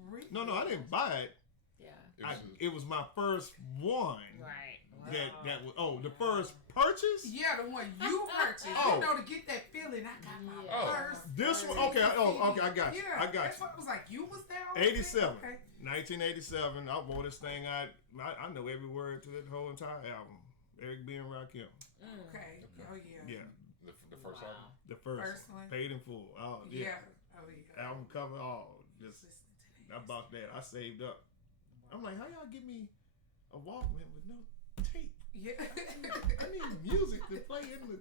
Really? No, I didn't buy it. Yeah. It was my first one. Right. That was the first purchase. Yeah, the one you purchased. You know, to get that feeling, I got my first. This one, okay. I got you. Yeah, I got that's you. what I was like. You was there. 87, okay. 1987. I wore this thing out. I know every word to that whole entire album. Eric B. and Rakim. Okay. Oh yeah. Yeah. The first album. The first one. Paid in full. Oh yeah. Oh yeah. Album cover. All just. I bought that. I saved up. I'm like, how y'all give me a Walkman with no tape? Yeah. I need music to play in the.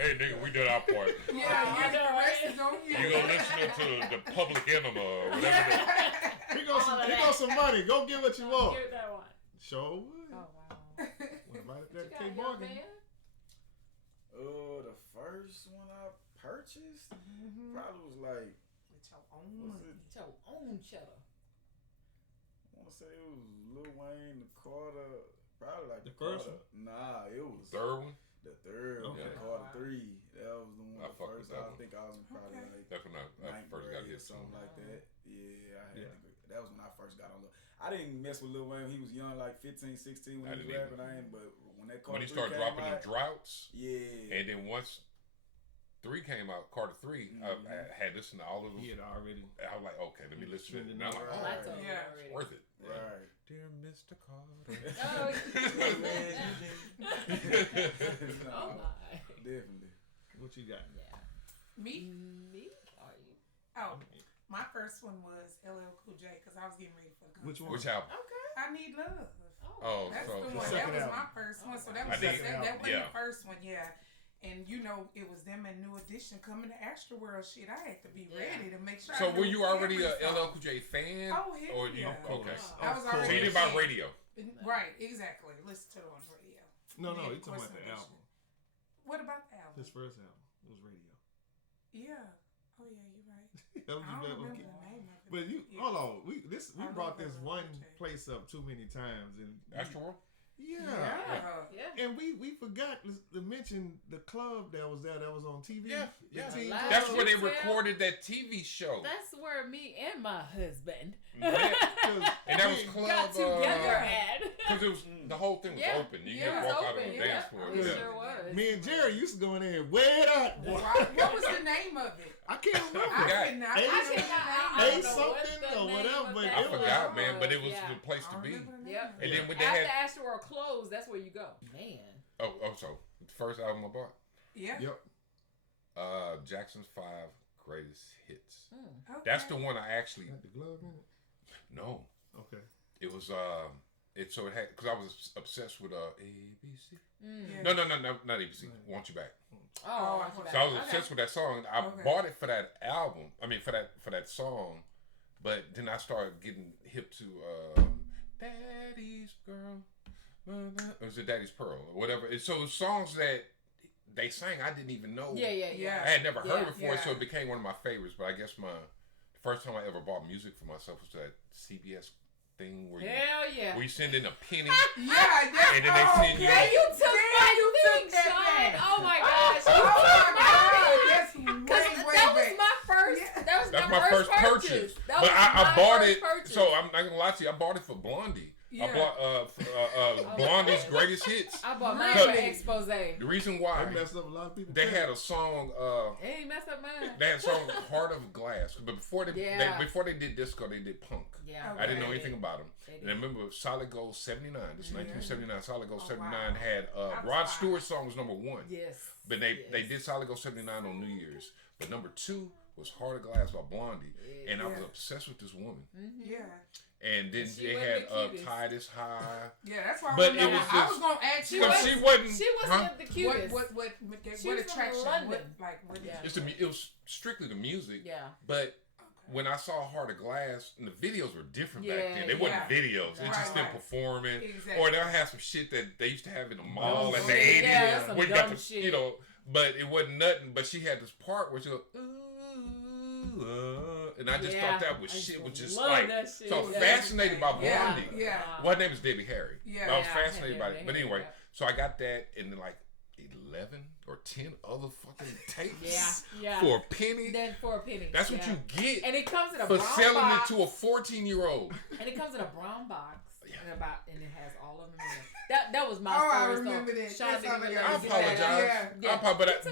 Hey nigga, we did our part. Yeah, the rest is on you. You gonna listen to the Public Enema or whatever. Here goes some money. Go get what you want. Get that one. Sure would. Oh wow. What about that K Morgan? The first one I purchased probably was like your own cheddar. I want to say it was Lil Wayne, the Carter, probably like the first Carter. one. Nah, it was third one. The third one, Carter 3. That was the one. I first. I one. think I was probably like that's when I first got hit. Something like that. Yeah, I had to go. That was when I first got on. I didn't mess with Lil Wayne when he was young, like 15, 16 when he was rapping. But when that Carter 3 when he started dropping the droughts, yeah. And then once 3 came out, Carter 3, I had listened to all of them. He had already. I was like, okay, let me listen to it. And I'm like, it's worth it. Right. Dear Mr. Carter. Oh, oh my. Definitely. What you got? Yeah. Me? Are you? Oh, my first one was LL Cool J because I was getting ready for the concert. Which one? Which album? Okay. I Need Love. Oh, that's so the one. That was my first one. So that was that was the first one. Yeah. And you know, it was them and New Edition coming to Astroworld shit. I had to be ready to make sure. So were you already a LL Cool J fan? Oh, hell or yeah. Okay. I was already. So you did by radio. Right, exactly. Listen to it on radio. No, you talking about the album. What about the album? His first album was radio. Yeah. Oh yeah, you're right. I don't remember the name of it. But hold on, we brought this one place up too many times and Astroworld. Yeah. And we forgot to mention the club that was there that was on TV. Yeah. That's where they recorded that TV show. That's where me and my husband. And that was club. Got together at. Because it was the whole thing was open. You could walk out on the dance floor. It sure was. Me and Jerry used to go in there and wait up. What was the name of it? I can't remember. I A something or whatever. But I forgot, man. But it was the place to be. Yep. And then when they after Astroworld closed, that's where you go. Man. Oh, so the first album I bought. Yeah. Yep. Jackson's 5 Greatest Hits. Okay. That's the one I actually. Had the glove in it? No. Okay. It was it had because I was obsessed with ABC. Yeah. No, not ABC. Want You Back. Oh, so I was obsessed with that song. I bought it for that album. I mean, for that song. But then I started getting hip to Daddy's Girl. Or was it Daddy's Pearl or whatever? And so songs that they sang, I didn't even know. Yeah. I had never heard before, so it became one of my favorites. But I guess the first time I ever bought music for myself was that CBS thing where you send in a penny. And then they send you. You took my thing, Chon. Oh my gosh. That was my first. That was my first purchase. But I bought it. So I'm not gonna lie to you. I bought it for Blondie. I bought Blondie's greatest hits. I bought mine for Expose. The reason why they messed up a lot of people. They had a song. They ain't messed up mine. They had a song "Heart of Glass." But before they did disco, they did punk. Yeah, I didn't know anything about them. And I remember Solid Gold '79. This 1979. Solid Gold '79 had Rod Stewart's song was number 1. Yes. But they did Solid Gold '79 on New Year's. But number 2 was Heart of Glass by Blondie. And I was obsessed with this woman. Mm-hmm. Yeah. And then they had Tide is High. Yeah, that's why I was going to ask you. She wasn't the cutest. What attraction? It was strictly the music. Yeah. But when I saw Heart of Glass, and the videos were different back then. They wasn't videos. It's just them performing. Exactly. Or they'll have some shit that they used to have in the mall in the 80s. Yeah, some dumb shit. You know, but it wasn't nothing. But she had this part where she goes, and I just thought that was shit. Was just like so. I was fascinated by Blondie. Yeah. Well, her name is Debbie Harry. Yeah. I was fascinated by it. But anyway, so I got that, and then like 11 or 10 other fucking tapes. For a penny. Then for a penny. That's what you get. And it comes in a for brown selling box. it to a 14-year-old. And it comes in a brown box. And it has all of them in it. That was my story. I remember that. I apologize.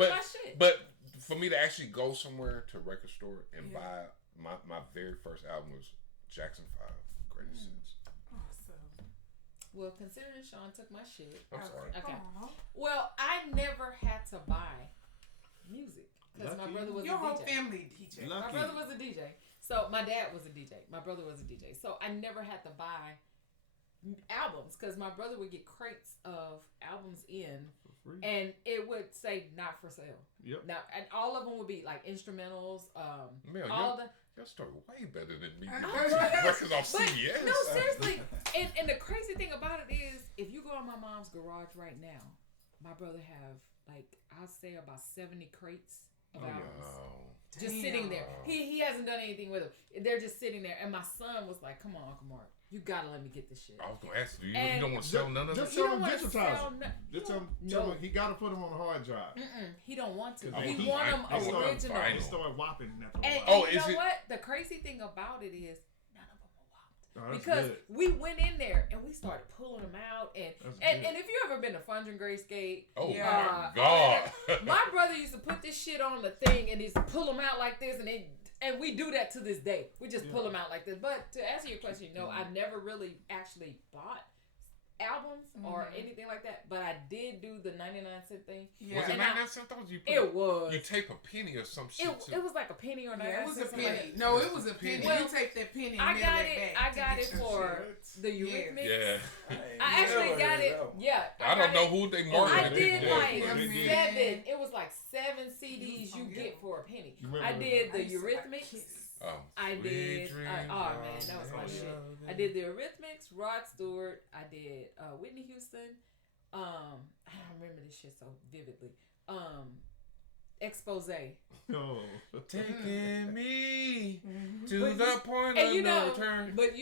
But for me to actually go somewhere to a record store and buy my very first album was Jackson 5, Greatest Hits. Awesome. Well, considering Chon took my shit. I'm sorry. Okay. Aww. Well, I never had to buy music because my brother was Your a DJ. whole family DJ. My brother was a DJ. So my dad was a DJ. My brother was a DJ. So I never had to buy albums because my brother would get crates of albums in and it would say not for sale. Yep. Now, and all of them would be like instrumentals. Your story way better than me. Records off CBS. No, seriously. And the crazy thing about it is, if you go in my mom's garage right now, my brother have like I'll say about 70 crates of albums. Just sitting there. He hasn't done anything with them. They're just sitting there. And my son was like, "Come on, Uncle Mark. You gotta let me get this shit." I was gonna ask you. You don't want to sell none of Just it. tell him digitize them. Just tell him he gotta put them on a hard drive. He don't want to. He want them original. He started whopping after a while. And you know what? The crazy thing about it is none of them are whopped. Because we went in there and we started pulling them out. And if you ever been to Fundrin' Grayscape, my God. My brother used to put this shit on the thing and he's pull them out like this and we do that to this day. We just pull them out like this. But to answer your question, no, I've never really actually bought albums or anything like that. But I did do the 99-cent thing. Yeah. Was it 99 cents? It was. You tape a penny or some shit. It was like a penny or 99 cents. It was a penny. No, it was a penny. Well, you take that penny and I got it for the Eurythmics. Yeah. I actually got it. Yeah. I don't know who they marketed. I did like 7. It was like 7 CDs you get for a penny. I did the Eurythmics. I did. Oh man, that was my shit. I did the Eurythmics, Rod Stewart. I did Whitney Houston. I remember this shit so vividly. Expose. Oh. Taking me to the point of no return. But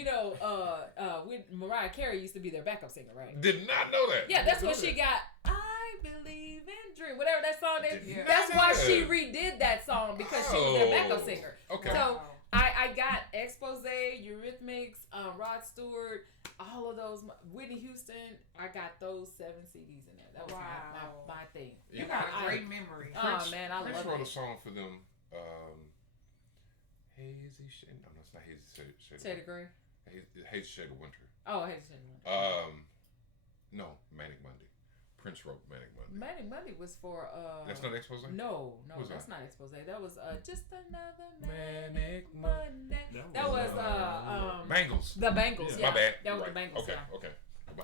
when Mariah Carey used to be their backup singer, right? Did not know that. Yeah, that's what she got. I believe in dream. Whatever that song is. That's why she redid that song because she was their backup singer. Okay. So I got Expose, Eurythmics, Rod Stewart, all of those. Whitney Houston. I got those 7 CDs in there. That was my thing. You got a great memory. Oh man, I love it. Prince wrote a song for them. Hazy Shade. No, it's not Hazy Shade of Grey. Hazy Shade of Winter. Oh, Hazy Shade of Winter. No, Manic Monday. Prince wrote Manic Monday. Manic Monday was for That's not Expose? No, that's not Expose. That was just another Manic Monday. That was Bangles. The Bangles. Yeah. My bad. That was the Bangles. Okay.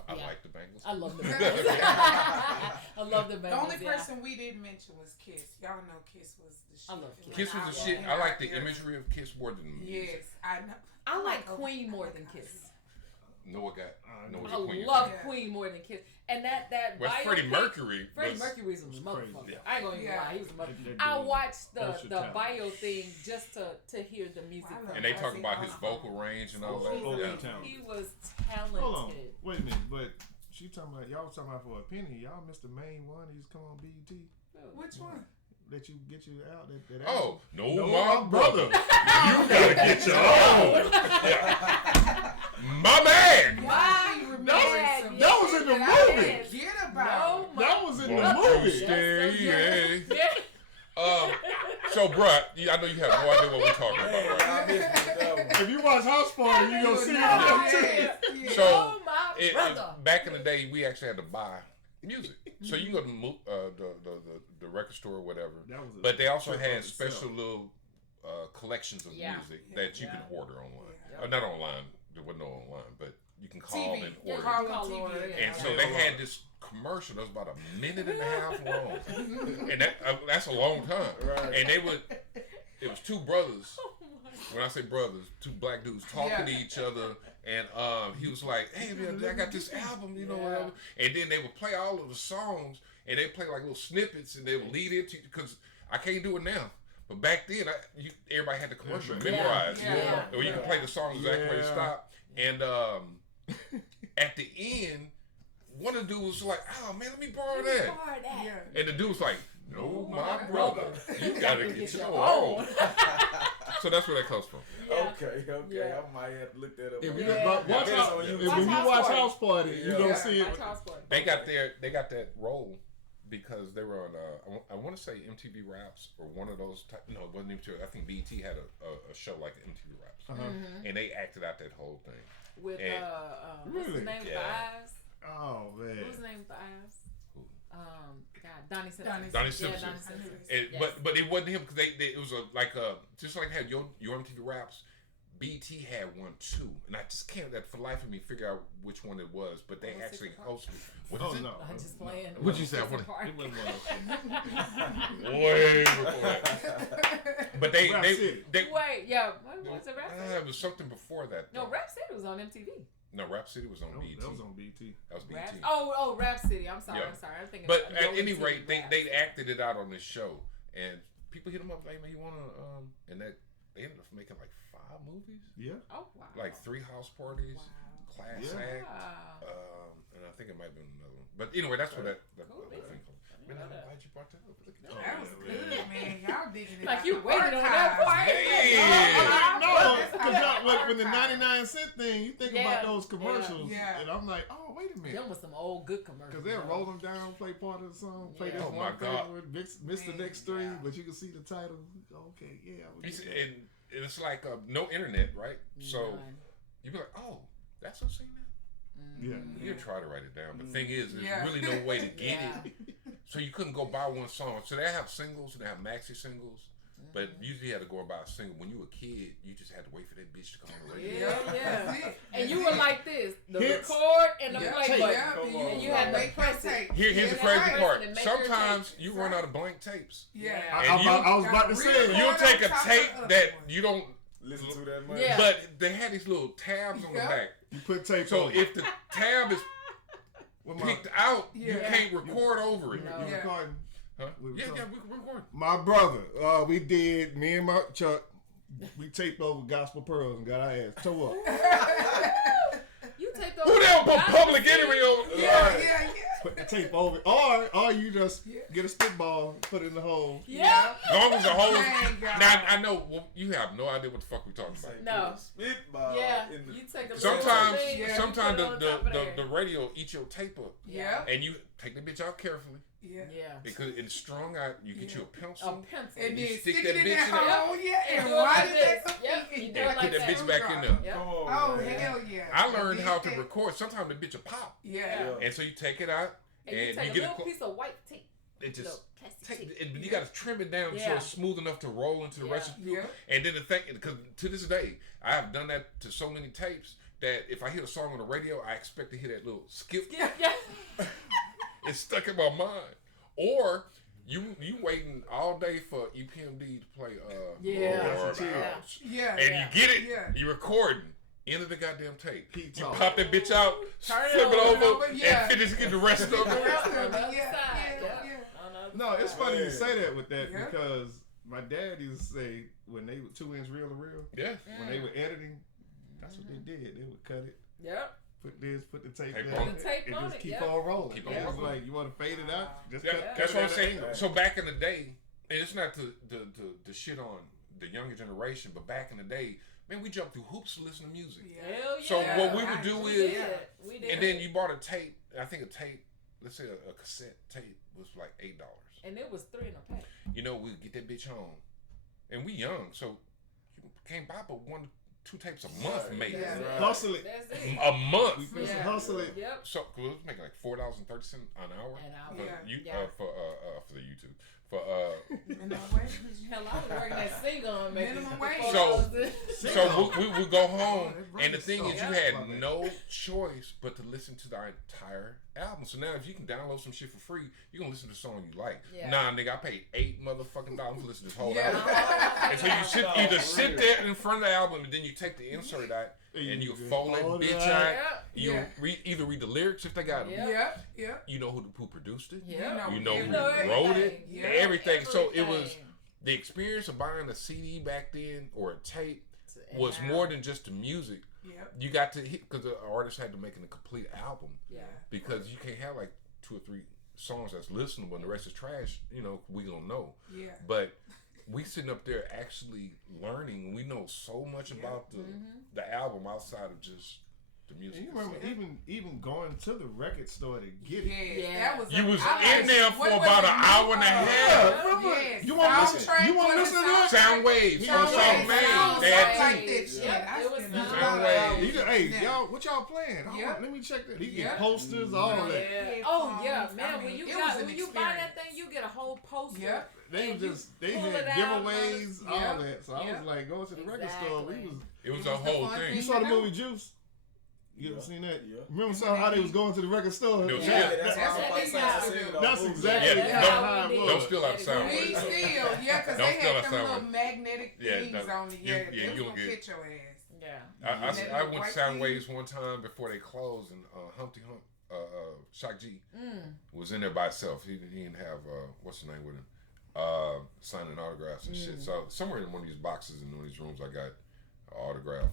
I like the Bangles. I love the Bangles. I love the Bangles. The only person we didn't mention was Kiss. Y'all know Kiss was the shit. I love Kiss. Kiss was the shit. I like the imagery of Kiss more than music. Yes, I know. I like Queen more than Kiss. Noah got. I love Queen more than Kiss, and that well, bio Freddie Mercury. Freddie Mercury was a motherfucker. Yeah. I ain't gonna even lie, he was a motherfucker. I watched the bio thing just to hear the music. And they talk about his vocal range and all that. He was talented. Hold on, wait a minute, but she talking about y'all was talking about for a penny. Y'all missed the main one. He's come on BET. Which one? Let you get you out. That no, my brother. You gotta get your own. My man. Why? That was in the movie. Get about that was in the movie. So, bruh, I know you have no idea what we're talking about. If you watch House Party, you gonna see it. So, back in the day, we actually had to buy music. So you can go to the record store or whatever. But they also had special little collections of music that you can order online. Not online. There wasn't no online, but you can call and order. And so they had this commercial that was about a minute and a half long, and that's a long time. Right. And it was two brothers. When I say brothers, two black dudes talking to each other, and he was like, "Hey man, I got this album, whatever." And then they would play all of the songs, and they play like little snippets, and they would lead into because I can't do it now. But back then, everybody had the commercial memorized, where you can play the song exactly where it stopped. And at the end, one of the dudes was like, "Oh man, let me borrow that." And the dude was like, "No, my brother, you gotta get your own." So that's where that comes from. Okay. I might have to look that up. If you watch House Party, you don't see it. They got that role. Because they were on, I want to say MTV Raps or one of those. No, it wasn't MTV. I think BET had a show like MTV Raps, and they acted out that whole thing. With what's his name? Fives. Oh man. What was his name? Fives. Donnie Simpson. Donnie Simpson. But it wasn't him because it was just like had your MTV Raps. BT had one too, and I just can't for the life of me figure out which one it was. But they actually hosted. What is it? No, I'm just playing. What'd you say? Way before that. But they What was it? Rap City? It was something before that. No, Rap City was on MTV. No, Rap City was on BET. That was on BET. That was BET. Rap City. I'm sorry. I'm thinking. But at any rate, they acted it out on this show, and people hit them up like, "Man, you wanna?" And that. They ended up making like 5 movies. Yeah. Oh wow. Like 3 house parties, Class Act, and I think it might have been another one. But anyway, that's what that thing called. Man, I'm glad you brought that up. That was good, man. Y'all digging it. Like you waited on that part. No, when the 99-cent thing, you think about those commercials, and I'm like, oh wait a minute. Them was some old good commercials. Because they'll roll them down, play part of the song, play this one favorite, miss the next 3, but you can see the title. Okay, and it's like no internet, right? So you be like, oh, that's what's saying that. Yeah, you try to write it down, but the thing is, there's really no way to get it. So you couldn't go buy one song. So they have singles and they have maxi singles, but usually you had to go and buy a single. When you were a kid, you just had to wait for that bitch to come on the radio. Yeah. And you were like this: the record and the play button, and you had to press it. Here's the crazy part: sometimes you run out of blank tapes. Yeah, I was about to say you'll take a tape that you don't listen to that much. But they had these little tabs on the back. You put tape. So if the tab is picked out, you can't record over it. You recording? Huh? We recording. My brother, me and my Chuck, we taped over Gospel Pearls and got our ass tore up. You taped over. Who the hell put Public Enemy over? Yeah. Put the tape over, or you just get a spitball, put it in the hole. Yeah. As long as the hole. Now I know you have no idea what the fuck we talking about. No. Spitball. Yeah. You take a sometimes the radio eats your tape up. Yeah. And you take the bitch out carefully. Yeah. Because it's strong out. You get you a pencil. And you then stick that bitch in there. there. And why did that come in? And put that bitch back in there. Oh hell yeah. I learned how to record. Sometimes the bitch will pop. Yeah. And so you take it out. And you take a little piece of white tape. It just you got to trim it down so it's smooth enough to roll into the rest of the people. And then the thing, because to this day, I have done that to so many tapes that if I hear a song on the radio, I expect to hear that little skip. It's stuck in my mind. Or you waiting all day for EPMD to play. And you get it. You recording. end of the goddamn tape. Keep You talking. pop that bitch out, Turn flip it over, yeah. and finish get the rest of it. No, it's funny you say that with that because my dad used to say when they were 2-inch reel to reel. Yeah. When they were editing, that's what they did. They would cut it. Yep. Put the tape Tape there, on it. The tape and on just it, keep yep. on rolling. Keep on It was rolling. like you want to fade it out, just Yeah, cut that's it what I'm at saying. an angle. So back in the day, and it's not the shit on the younger generation, but back in the day, man, we jumped through hoops to listen to music. Hell yeah. So what we would do is, we did. and then you bought a tape. I think a tape, let's say a cassette tape was like $8. And it was 3 in a pack. You know, we'd get that bitch home, and we young, so you can't buy but 1-2 tapes a month, maybe. Hustle it. That's it. A month. We supposed to hustle it. Yep. So cause it was making like $4.30 an hour. For the YouTube. For minimum wage. Hell, I was working at single Minimum wage. So we would go home, and the thing is, you Yeah. had no choice but to listen to the entire album. So now, if you can download some shit for free, you can listen to the song you like. Yeah. Nah, nigga, I paid $8 motherfucking dollars to listen to this whole Yeah. album. And so you either sit there in front of the album, and then you take the insert out, and you fold that bitch out. You either read the lyrics if they got them. Yeah. You know who produced it. Yeah. You know who everything. wrote it. Yeah. Everything. So it was the experience of buying a CD back then or a tape was more than just the music. Yep. You got to hit because the artist had to make a complete album. Yeah. Because you can't have like 2 or 3 songs that's listenable and the rest is trash. You know, we gonna know. Yeah. But we sitting up there actually learning. We know so much about the album outside of just the music. And you remember even going to the record store to get it. Yeah. That was You was in there for about an hour and a half. Yes. You want to listen to that? Sound waves. Sound Sound waves. waves. They had Like two. that shit. Yeah, it was Sound waves. Hey, y'all, what y'all playing? Let me check that. He get posters, all that. Yeah. Oh yeah, man. I mean, When you it was an when you buy that experience. thing, you get a whole poster. Yep. They And just you they pull had it out, giveaways, all Yep. that. So I Yep. was like, going to the record store. We Exactly. was. It was It a was the whole fun thing. You saw the movie Juice? You ever seen that? Yeah. Remember how they was going to the record store? It was Yeah, good. that's That's how what I they said. got I to seen do. the That's movie. exactly Yeah, how it don't was. steal out the sound We waves. still, because Don't they steal had that them sound little wave. magnetic Yeah, things that- on it. you- Yeah, yeah, they was you'll gonna get- catch your ass. Yeah. I went Soundwaves one time before they closed, and Humpty Hump, Shock G was in there by himself. He didn't have what's the name with him, signing autographs and shit. So somewhere in one of these boxes in one of these rooms, I got an autograph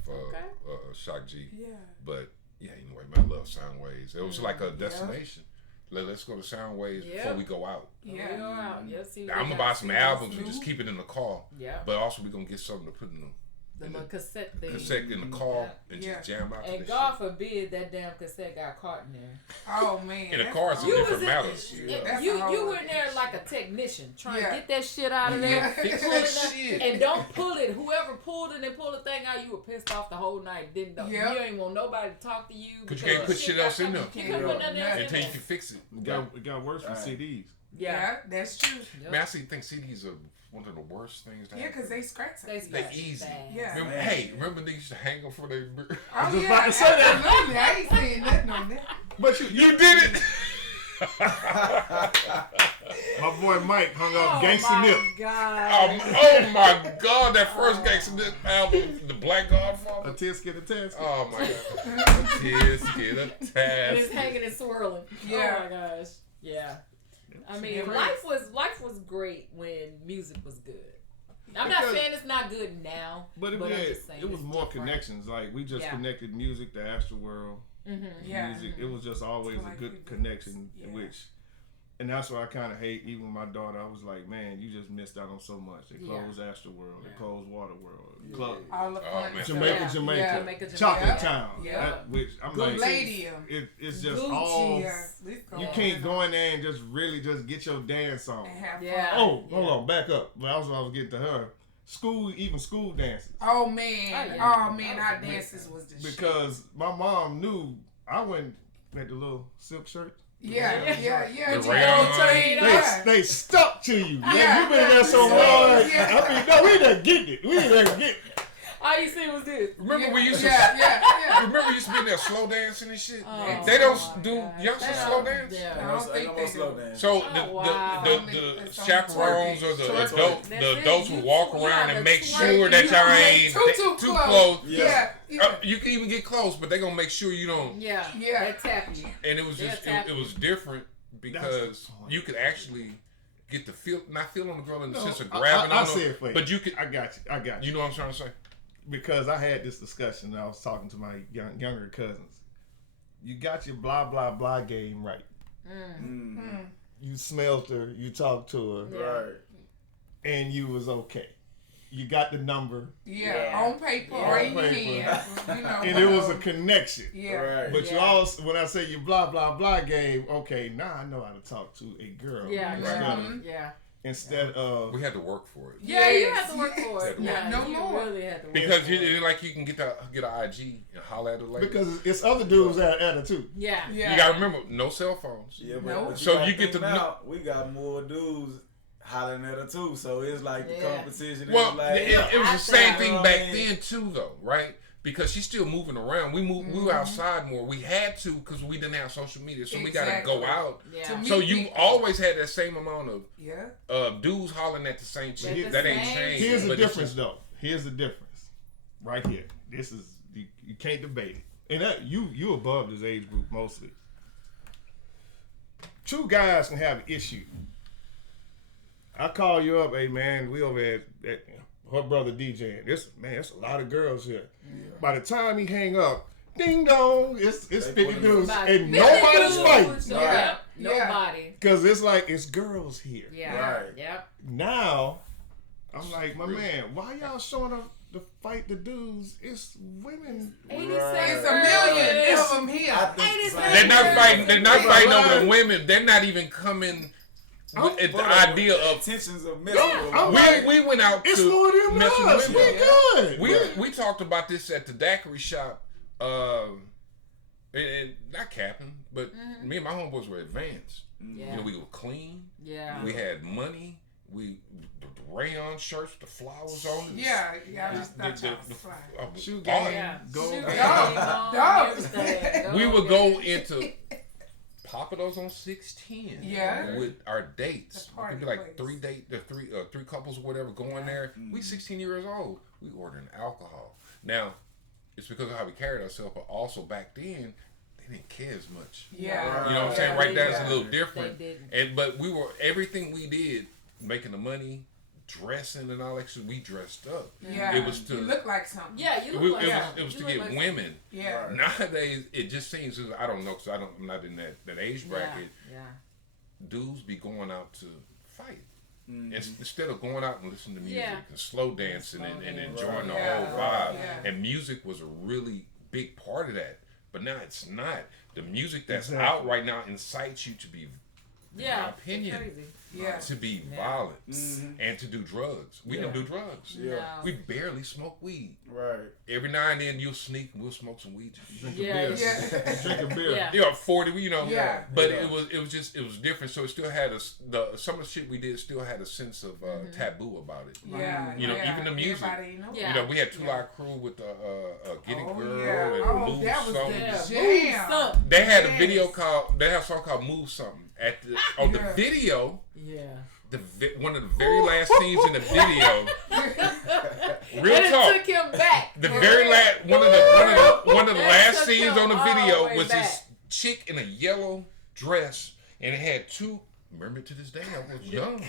Shock G. Yeah. But yeah, anyway, man, I love Soundwaves. It was like a destination. Let's go to Soundwaves before we go out. Yeah. We go out. Yeah, see what I'm we gonna got. buy some albums and just keep it in the car. Yeah. But also we're gonna get something to put in The little cassette thing. the car and Yeah. just jam out to And this God shit. forbid that damn cassette got caught in there. Oh man. In the that's car, it's a all- different in- matter. That's You a whole were other in there shit. like a technician trying Yeah. to get that shit out of there. Yeah. Fix Pull that it out, shit. and don't pull it. Whoever pulled it and pulled the thing out, you were pissed off the whole night. Didn't know. Yep. You ain't want nobody to talk to you. Because you can't put shit else in there You can't put nothing else in until you there. can fix it. It got worse with CDs. Yeah, that's true. Yep. Man, I think CDs are one of the worst things to Yeah, happen. because they scratch. They They easy. Yeah. Remember they used to hang them for their... Oh I was yeah, about to say that. absolutely. I ain't saying nothing on that. But You did it! my boy Mike hung up Oh Gangsta Nip. my God. Oh my God, that first Gangsta Nip album, The Black Godfather. A tisket, a task. Oh my God. Kids get a And it's task. hanging and swirling. Yeah. Oh my gosh. Yeah. I mean, Yeah. life was great when music was good. I'm not Because- saying it's not good now, But I'm just saying it was it's more different. connections. Like we just Yeah. connected music to astral world. Yeah. Music. It was just always Like a good it- connection, yeah. and that's why I kind of hate even my daughter. I was like, man, you just missed out on so much. They Yeah. closed Astral World. They Yeah. closed Water World. Club. All the Oh, fun man. stuff. Jamaica, Yeah. Jamaica, Yeah. Jamaica, Chocolate Jamaica. Town. Yeah. That, which I'm Good like, Palladium. it's just Gucci. all. Yeah. You can't go in there and just really just get your dance on. And have Yeah. fun. Oh, hold on, back up. But I was getting to her. School dances. Oh man. Oh, yeah. Oh man, our dances was the shit. Because my mom knew I went at the little silk shirt. Yeah. The You rayon. know, train on. They stuck to you. Yeah. You been there so Yeah. long. Yeah. I mean, no, we done getting it. We done getting it. All you see was this. Remember we used to... Yeah. Remember we used to be in there slow dancing and shit? Oh, They don't my do God. youngsters They slow don't- dance? Yeah. I don't think they slow do. dance. So Oh, wow. the chaperones or the Twerking. adults That's the it. adults You will walk twerk. around Yeah, and the make twerk. sure that You y'all don't ain't get too too close. close. Yeah. You can even get close, but they're gonna make sure you don't. Yeah. They tap you. And it was just it was different because you could actually get the feel, not feeling the girl in the sense of grabbing on her, but you could. I got you. You know what I'm trying to say? Because I had this discussion. I was talking to my younger cousins. You got your blah blah blah game right. You smelled her. You talked to her. Right. And you was okay. You got the number. On paper or in your hand. And it was a connection. Right. But you also, when I say you blah blah blah game, okay, now I know how to talk to a girl. Instead of we had to work for it. Yeah, you had to work for it. No more. Really had to work because for you can get an IG and holler at her later. Because it's other dudes at it too. Yeah. You gotta remember, no cell phones. Yeah, but so you get to now, we got more dudes hollering at her too. So it's like the competition. Well, it was the same thing back then then too, though, right? Because she's still moving around. We were outside more. We had to because we didn't have social media, so we got to go out. Yeah. So you always had that same amount of dudes hollering at the same chick. That ain't changed. Here's the difference, though. Here's the difference, right here. This is you can't debate it. And that you above this age group mostly. Two guys can have an issue. I call you up, hey man, we over at her brother DJing. It's a lot of girls here. Yeah. By the time he hang up, ding dong, it's 50 dudes and nobody's fighting. Right. Nobody. Because it's like it's girls here. Yeah. Right. Yep. Now, I'm like, my man, why y'all showing up to fight the dudes? It's women. 87. It's a million of them here. They're not fighting. They're not fighting over the women. They're not even coming. With the idea of intentions of messing with we went out it's to mess with women. We good. We talked about this at the daiquiri shop, and not capping, but me and my homeboys were advanced. Yeah. You know, we were clean. Yeah. We had money. The rayon shirts, the flowers on it. I just thought y'all was fly. Shoe game, We would go into Papados on 610 with our dates. It could be like three couples or whatever going there. We 16 years old. We ordering alcohol. Now, it's because of how we carried ourselves, but also back then they didn't care as much. Yeah. You know what I'm saying? Right now it's a little different. But we were everything we did, making the money, dressing and all that shit, we dressed up. Yeah. It was to you look like something. Yeah, you look like it was to get like women. Yeah. Nowadays it just seems, I don't know, because I'm not in that age bracket. Yeah. Dudes be going out to fight. Instead of going out and listening to music and slow dancing and enjoying the whole vibe. And music was a really big part of that. But now it's not. The music that's out right now incites you to be, in my opinion, to be violent and to do drugs. We don't do drugs. No. We barely smoke weed. Right. Every now and then you'll sneak and we'll smoke some weed. Drink a beer. Drink a beer. Yeah, 40, you know. Yeah. But it was different. So it still had some of the shit we did still had a sense of taboo about it. Yeah. You know, even the music. You know, we had Two Live Crew with Get It Girl and Move Something. Jam. They had a video they had a song called Move Something. The video. Yeah. One of the very last scenes in the video. Real and talk. It took him back. The very last one of the last scenes on the video was this chick in a yellow dress, and it had two. Remember to this day, I was young.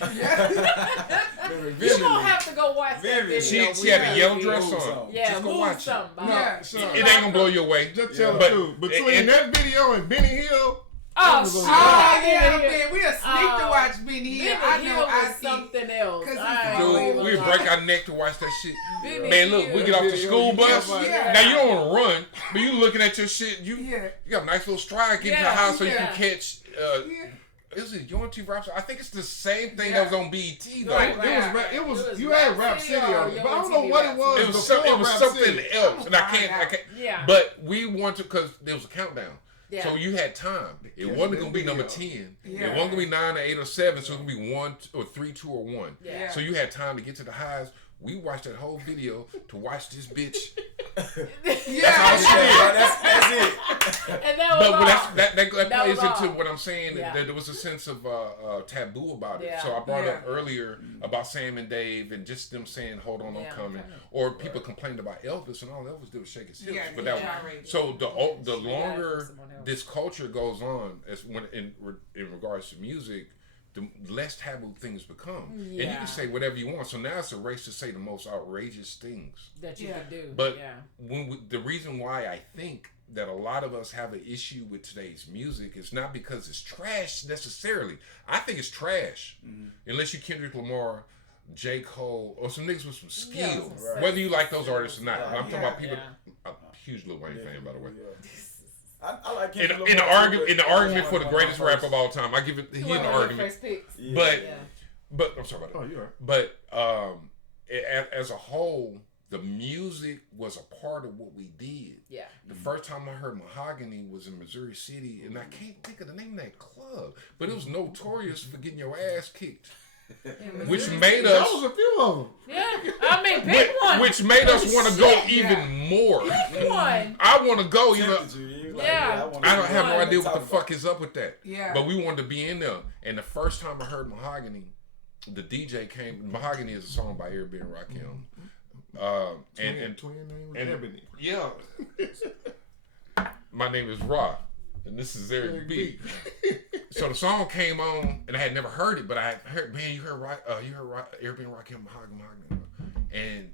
You don't have to go watch that video. She had a yellow dress on. Yeah, just go watch it. It ain't gonna blow you away. Just tell the truth. Between that video and Benny Hill. Man, we are sneak to watch Benny Hill. I know I see something else. Dude, we break our neck to watch that shit. Man, look, we get off the school bus. Now you don't want to run, but you looking at your shit. You got a nice little stride getting to the house so you can catch. Is it Unity Rap? I think it's the same thing that was on BET though. It was you had Rap City on it, but I don't know what it was. It was something else, and I can't. Yeah. But we wanted to because there was a countdown. Yeah. So you had time. It wasn't gonna be number 10. Yeah. It wasn't gonna be 9 or 8 or 7. So it was gonna be 1 or 3, 2 or 1. Yeah. So you had time to get to the highs. We watched that whole video to watch this bitch. That's all she did. That's it. And that plays into what I'm saying. Yeah. There was a sense of taboo about it. So I brought up earlier about Sam and Dave and just them saying, "Hold on, I'm coming," or people complained about Elvis and all Elvis did was shake his hips. But so the longer this culture goes on, as when in regards to music, the less taboo things become. And you can say whatever you want. So now it's a race to say the most outrageous things that you can do. But the reason why I think that a lot of us have an issue with today's music is not because it's trash necessarily. I think it's trash. Unless you Kendrick Lamar, J. Cole, or some niggas with some skill. Whether you like those artists or not. I'm talking about people. I'm a huge Lil Wayne fan, by the way. I like in the argument for the greatest rapper of all time. I give it he in the argument. But I'm sorry about that. Oh, you're right. But as a whole, the music was a part of what we did. Yeah. The first time I heard Mahogany was in Missouri City, and I can't think of the name of that club, but it was notorious for getting your ass kicked. Which made us. That was a few of them. Yeah, I mean, pick one. Which made us want to go even more. Pick one. I want to go. You know. Yeah. I don't have no idea what the fuck is up with that. Yeah. But we wanted to be in there, and the first time I heard Mahogany, the DJ came. Mahogany is a song by Arrie and Rakim. And twin name was Ebony. Yeah. My name is Ra, and this is Eric B. So the song came on, and I had never heard it, but I heard, man, you heard Arrie and Rakim, Mahogany, and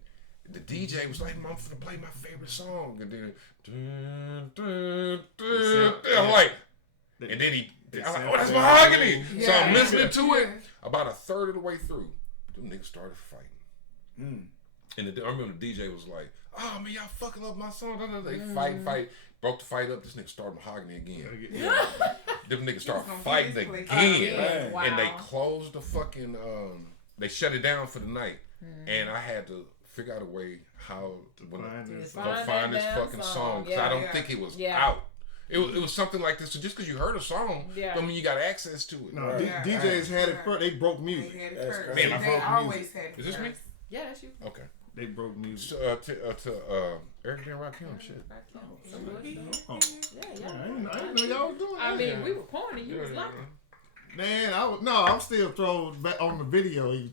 the DJ was like, "I'm finna play my favorite song," and then, I'm like, and then I'm like, "Oh, that's Mahogany." Yeah. So I'm listening to it. About a third of the way through, them niggas started fighting. And I remember the DJ was like, "Oh man, y'all fucking up my song." They fight, broke the fight up. This nigga started Mahogany again. Them niggas started fighting again, and they closed the fucking. They shut it down for the night, and I had to figure out a way how to find this fucking song because I don't think it was out. It was something like this. So just because you heard a song, don't mean you got access to it. No, DJs had it first. They broke music. They always had it. Is this me? Yeah, that's you. Okay. They broke music. To Eric and Rakim shit. I didn't know y'all was doing that. I mean, we were pointing. You was like, man, I'm still thrown back on the video. You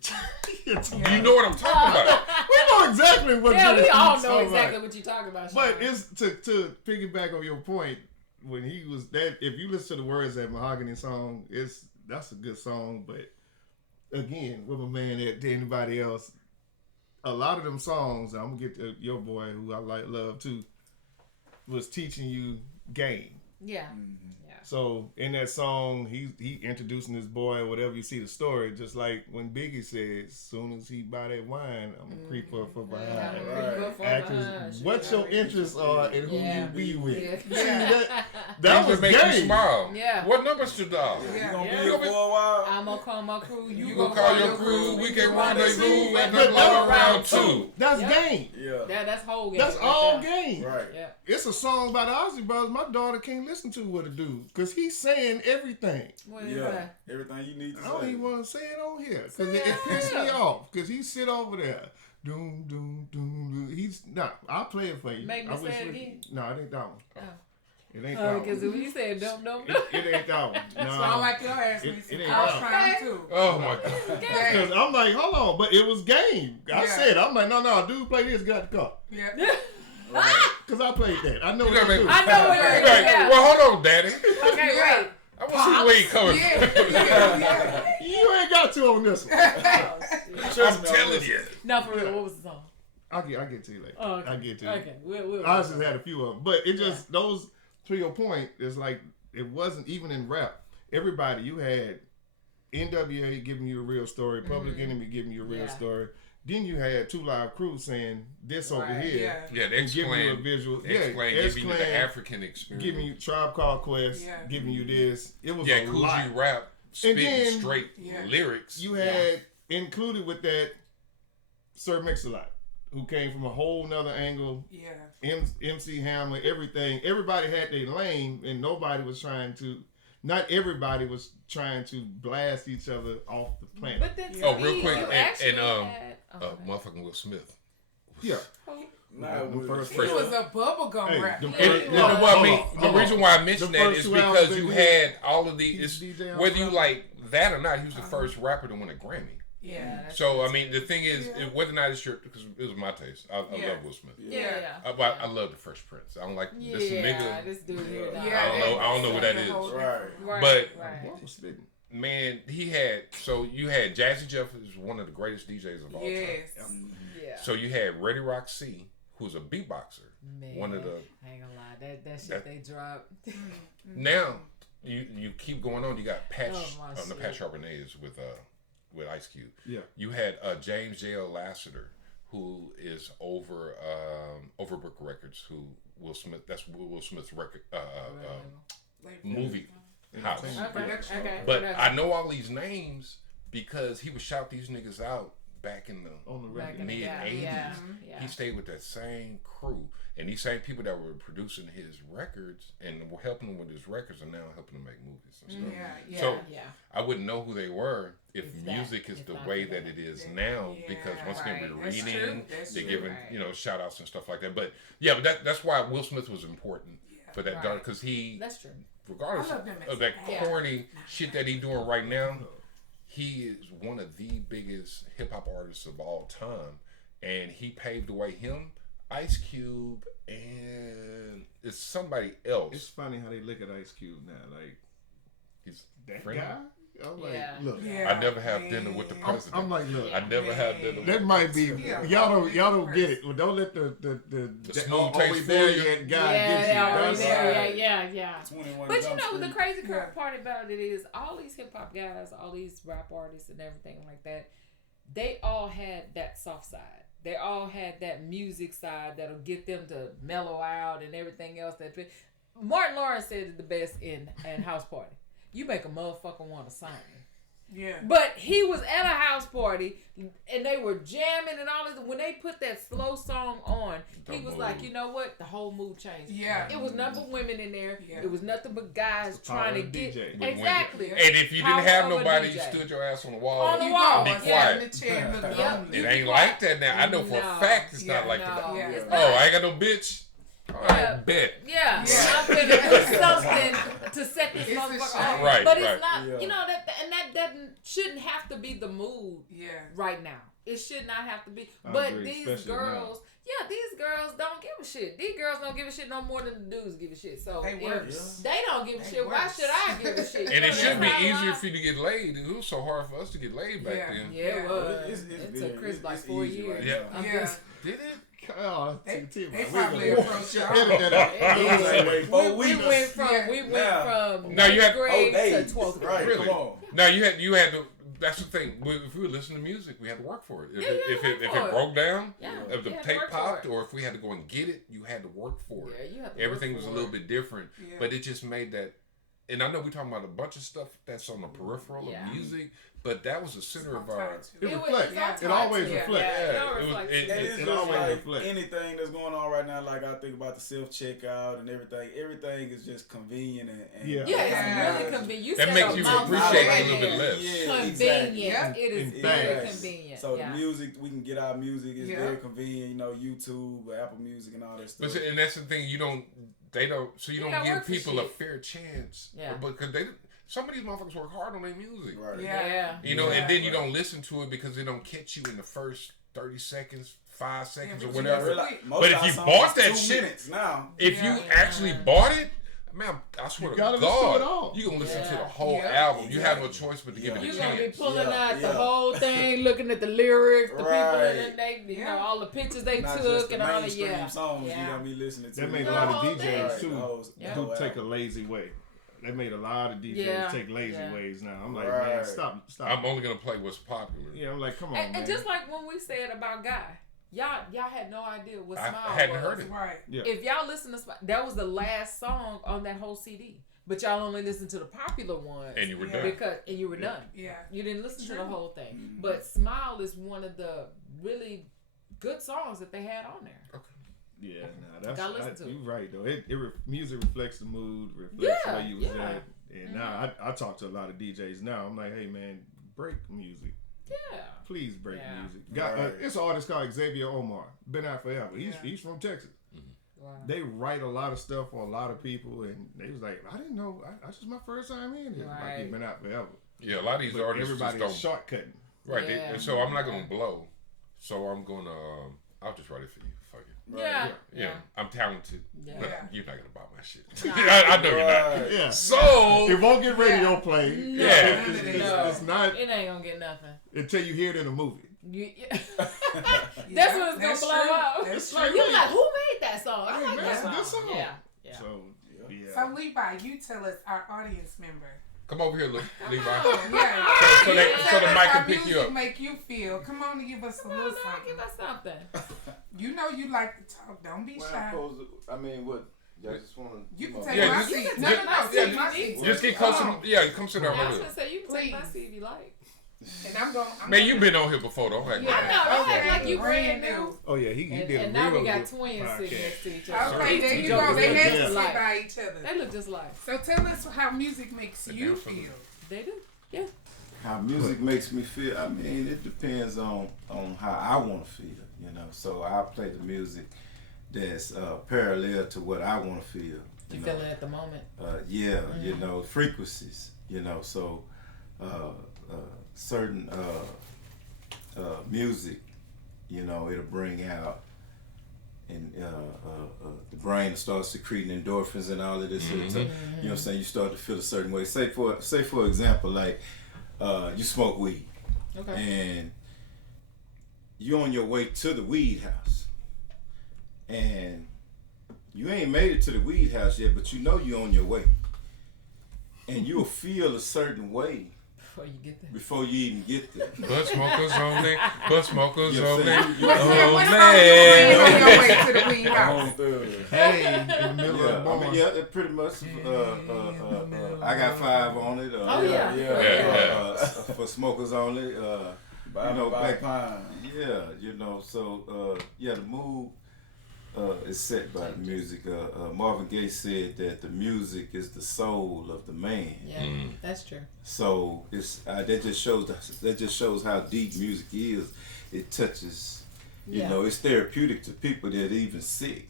know what I'm talking about. We know exactly what. Yeah, we all know exactly what you're talking about. But it's to piggyback on your point when he was that. If you listen to the words of that Mahogany song, that's a good song. But again, with a man to anybody else. A lot of them songs, I'm gonna get to your boy who I love too, was teaching you game. Yeah. Yeah. So in that song, he introducing his boy or whatever. You see the story, just like when Biggie says, "Soon as he buy that wine, I'm gonna creep up from behind." Actors, what your interests are and who you be with. Yeah. That was make game. You smile. Yeah. What numbers to dial? You gonna be here for a while? I'm gonna call my crew. You gonna call your crew. We can rendezvous at the round 2. That's game. Yeah. That's whole game. That's all game. Right. Yeah. It's a song by the Ozzy Brothers. My daughter can't listen to what it do because he's saying everything. Everything you need to say. I don't even want to say it on here because it pisses me off because he sit over there. Doom, doom, doom, doom. He's not. I'll play it for you. Make me say it again. No, it ain't that one. Oh. It ain't that one. Because when you said dum dum, it ain't that one. No. Sound like your ass. It ain't I was trying to. Oh my god. Because I'm like, hold on, but it was game. I said, I'm like, no, dude, play this. Got the car. Yeah. Because I played that. I know what I know what it is. Right. Well, hold on, Daddy. Okay, right. I want to see where he coming from. You ain't got to on this one. I'm telling you. No, for real. What was the song? I'll get to you later. Oh, okay. I'll get to you. Okay. We'll I just had a few of them. But it just, those, to your point, it's like, it wasn't even in rap. Everybody, you had NWA giving you a real story, Public Enemy giving you a real story. Then you had 2 Live Crew saying this over here. Yeah, they giving you a visual. Giving you the African experience. Giving you Tribe Called Quest, giving you this. It was a Cool lot. G rap, spitting straight lyrics. You had included with that Sir Mix-a-Lot, who came from a whole nother angle. Yeah. MC Hammer, everything. Everybody had their lane, and nobody was trying to. Not everybody was trying to blast each other off the planet. But then real quick, and motherfucking Will Smith. Yeah. Nah, He was a bubblegum rapper. The reason why I mentioned that is because you had all of these. Whether you like that or not, he was the first rapper to win a Grammy. Yeah. So I mean, the thing is, whether or not it's your, because it was my taste. I love Will Smith. I love the Fresh Prince. I don't like this nigga. This dude here. I don't know what that is. Right. But man, you had Jazzy Jeff, who's one of the greatest DJs of all time. Yeah. So you had Ready Rock C, who's a beatboxer. Man, one of the. I ain't gonna lie, that shit they dropped. Now you keep going on. You got Pat Charbonnet is with Ice Cube. Yeah. You had James J.L. Lasseter, who is over Overbrook Records, who Will Smith. That's Will Smith's record movie house. Okay. But I know all these names because he would shout these niggas out back in the mid '80s. Yeah. He stayed with that same crew, and these same people that were producing his records and were helping him with his records are now helping him make movies and stuff. So I wouldn't know who they were if music is the way that it is now, because once again we're reading, they're giving shout outs and stuff like that. But that's why Will Smith was important for that dark, because that's true. Regardless of that corny shit that he's doing right now, he is one of the biggest hip hop artists of all time, and he paved the way. Him, Ice Cube, and it's somebody else. It's funny how they look at Ice Cube now, like he's that friendly. guy. I'm like, look, I never have dinner with the president. I'm like, look, I never have dinner. That might be y'all don't get it. Well, don't let the smooth taste for you guy get you. Yeah. But you know the crazy part about it is all these hip hop guys, all these rap artists and everything like that, they all had that soft side. They all had that music side that'll get them to mellow out and everything else. That Martin Lawrence said it the best in House Party. You make a motherfucker want to sign. Yeah. But he was at a house party and they were jamming and all this. When they put that slow song on, he was like, you know what? The whole mood changed. Yeah. It was nothing but women in there. Yeah. It was nothing but guys trying to get exactly. And if you didn't have nobody, you stood your ass on the wall. On the wall. Be quiet. It ain't like that now. I know for a fact it's not like that. Oh, I ain't got no bitch. Bet. Yeah. I'm gonna do something to set this motherfucker off. Right. But it's not, that doesn't shouldn't have to be the mood right now. It should not have to be. But these girls, these girls don't give a shit. These girls don't give a shit no more than the dudes give a shit. So if they don't give a shit, why should I give a shit? And it should be easier for you to get laid. It was so hard for us to get laid back then. Yeah, it was. It took Chris like 4 years. Yeah. Did it? Oh, they probably approached y'all. We went from now you had grade to 12th grade. Really? Come on. Now you had to. That's the thing. If we were listening to music, we had to work for it. If it broke down, if the tape popped, or if we had to go and get it, you had to work for it. Everything was a little bit different, but it just made that. And I know we're talking about a bunch of stuff that's on the peripheral of music, but that was the center of our. It reflects. It always reflects. It always reflects. Anything that's going on right now, like I think about the self checkout and everything. Everything is just convenient and it's really convenient. That makes you appreciate it a little bit less. Convenient. It is very convenient. So the music, we can get our music. It's very convenient. YouTube, Apple Music, and all that stuff. And that's the thing. They don't give people a fair chance. Yeah. Because some of these motherfuckers work hard on their music. Right. Yeah. And then you don't listen to it because they don't catch you in the first 30 seconds, 5 seconds, or whatever. But if you bought that shit, if you actually bought it, man, I swear to God, you're going to listen to the whole album. You have no choice but to give it a chance. You're going to be pulling out the whole thing, looking at the lyrics, the people, and they, all the pictures they took, and all the songs you're going to be listening to. That made a lot of DJs, too, who take a lazy way. They made a lot of DJs take lazy ways now. I'm like, man, stop. I'm only going to play what's popular. Yeah, I'm like, come on, man. And just like when we said about Guy. Y'all had no idea what Smile was. I hadn't heard it. Right. Yeah. If y'all listen to Smile, that was the last song on that whole CD. But y'all only listened to the popular ones. And you were done. You were done. Yeah. You didn't listen to the whole thing. Mm-hmm. But Smile is one of the really good songs that they had on there. Okay. Yeah, that's you're right though. Music reflects the mood, reflects the way you was at. And now I talk to a lot of DJs now. I'm like, hey man, break music. Yeah. Please break music. Right. It's an artist called Xavier Omar. Been out forever. He's from Texas. Wow. They write a lot of stuff for a lot of people, and they was like, I didn't know. That's just my first time in here. Right. Like, he's been out forever. Yeah, a lot of these artists everybody's just don't. shortcutting. Right. Yeah. And so I'm not gonna blow. So I'm gonna. I'll just write it for you. Fuck it. Right. Yeah. I'm talented. Yeah. You're not gonna buy my shit. Nah. I know you're not. Yeah. So it won't get radio play. No. Yeah. It's not It ain't gonna get nothing. until you hear it in a movie. That's when it's gonna blow up. It's like, You're like, who made that song? I like that's that a good song. song. Yeah. So Levi, you tell us, our audience member. come over here, Levi. Yeah. So the mic can pick you up. Make you feel. Come on and give us a No, little no, something. give us something. You know you like to talk. Don't be shy. What? Y'all just want to. You can take Yeah, my just- seat. just- No, take my yeah, seat. Just get close. Come on. Come sit down I right was here. gonna say you can take my Please. seat if you like. And I'm going. Man, you've been on here before, don't act Yeah, like I that. know. Don't Okay. act like you brand Brand new. Oh yeah, he did And a now real we got good twins podcast. sitting next to each other. Okay, there you Jokes go. They look have just to sit alike. by each other. They look just alike. So tell us how music makes you feel. They do. Yeah. How music makes me feel. I mean, it depends on how I want to feel. You know, so I play the music that's parallel to what I want to feel. You know? feel it at the moment. Yeah, you know, frequencies. You know, so certain music, you know, it'll bring out, and the brain starts secreting endorphins and all of this. You know what I'm saying? You start to feel a certain way. Say for example, like you smoke weed, Okay. and you're on your way to the weed house, and you ain't made it to the weed house yet, but you know you're on your way, and you'll feel a certain way Before you get there. before you even get there. Butt smokers only. Butt smokers You know what only. I'm saying? What's Oh, on man. your way to the weed house? Hey, in the middle of the Yeah, I bar. mean, yeah, it pretty much. I got 5 on it. Oh, yeah. For smokers only. By, You know, by like- pine. Yeah, you know. So yeah, the mood is set by the music. Marvin Gaye said that the music is the soul of the man. Yeah, that's true. So it's that just shows how deep music is. It touches. You Yeah. know, it's therapeutic to people that are even sick.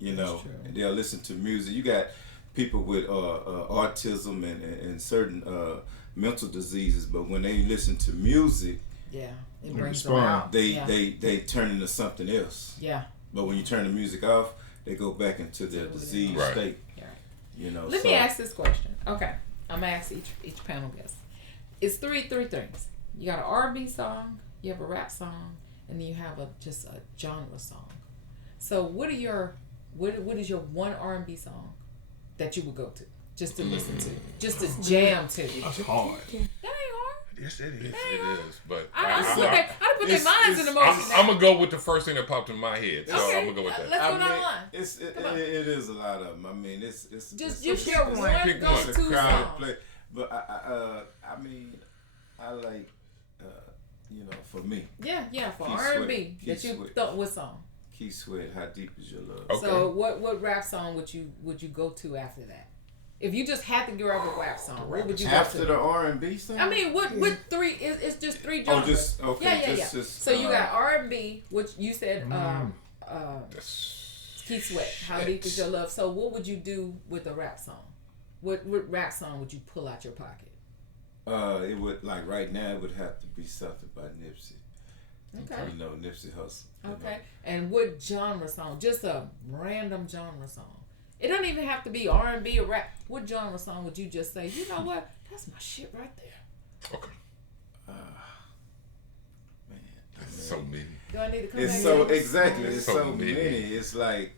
You know, That's true. and they'll listen to music. You got people with autism and certain mental diseases, but when they listen to music, Yeah. It brings them respond. out. they yeah. they turn into something else. Yeah. But when you turn the music off, they go back into their Totally. disease Right. state. Right. You know. Let so, me ask this question. Okay. I'm gonna ask each panel guest. It's three things. You got an R&B song, you have a rap song, and then you have just a genre song. So what is your one R&B song that you would go to just to listen to, just to jam to? That's hard. That ain't hard. Yes, it is. It is. But I put their minds in the I'm motion. gonna go with the first thing that popped in my head. So Okay. I'm gonna go with that. Let's go I down mean, the line. it Come on. is a lot of them. I mean, it's Just it's pick one Pick go one. to it's a crowded song. play. But I mean, I like, you know, for me, Yeah, for Keith R&B Sweat. that you Keith thought what song? Keith Sweat, How Deep Is Your Love? Okay. So what rap song would you go to after that? If you just had to grab a rap song, what would you go After to? the R&B song? I mean, what three? It's just three Oh, genres. just okay. Yeah. Just, So you got R&B, which you said That's- Keith Sweat. How deep is your love? So what would you do with a rap song? What rap song would you pull out your pocket? It would, like right now, it would have to be something by Nipsey. Okay. You know, Nipsey Hussle. you Okay. know. And what genre song? Just a random genre song. It doesn't even have to be R&B or rap. What genre song would you just say, you know what? That's my shit right there. Okay. Man, That's so many. Do I need to come it's back so to you? exactly. It's So so many. many. It's like.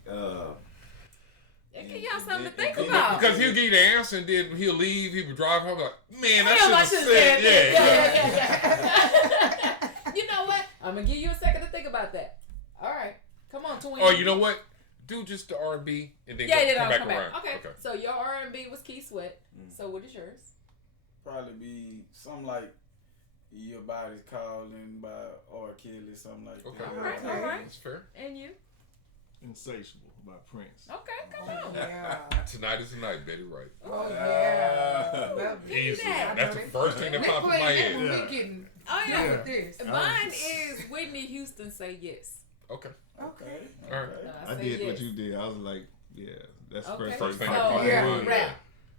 It give y'all something to think it- about. Because he'll give you the answer and then he'll leave. He would drive home like, man, I Damn, I should have should've said, that. Yeah. You know what? I'm gonna give you a second to think about that. All right, come on, twin. Oh, you know what? Do just the R&B and then Yeah, come I'll back come around. back. Okay. So your R&B was Keith Sweat. So what is yours? Probably be something like Your Body's Calling by R. Kelly, something like Okay. that. All right. That's fair. And you? Insatiable. by Prince. Okay, come on. Yeah. Tonight is the night, Betty Wright. Oh yeah. Easy. that. That's the first thing that popped in my head. Oh yeah. With this. Mine is Whitney Houston Say Yes. Okay. Okay. All right. I did what you did. I was like, yeah, that's the Okay. first thing. So, I popped in yeah, my mind. rap.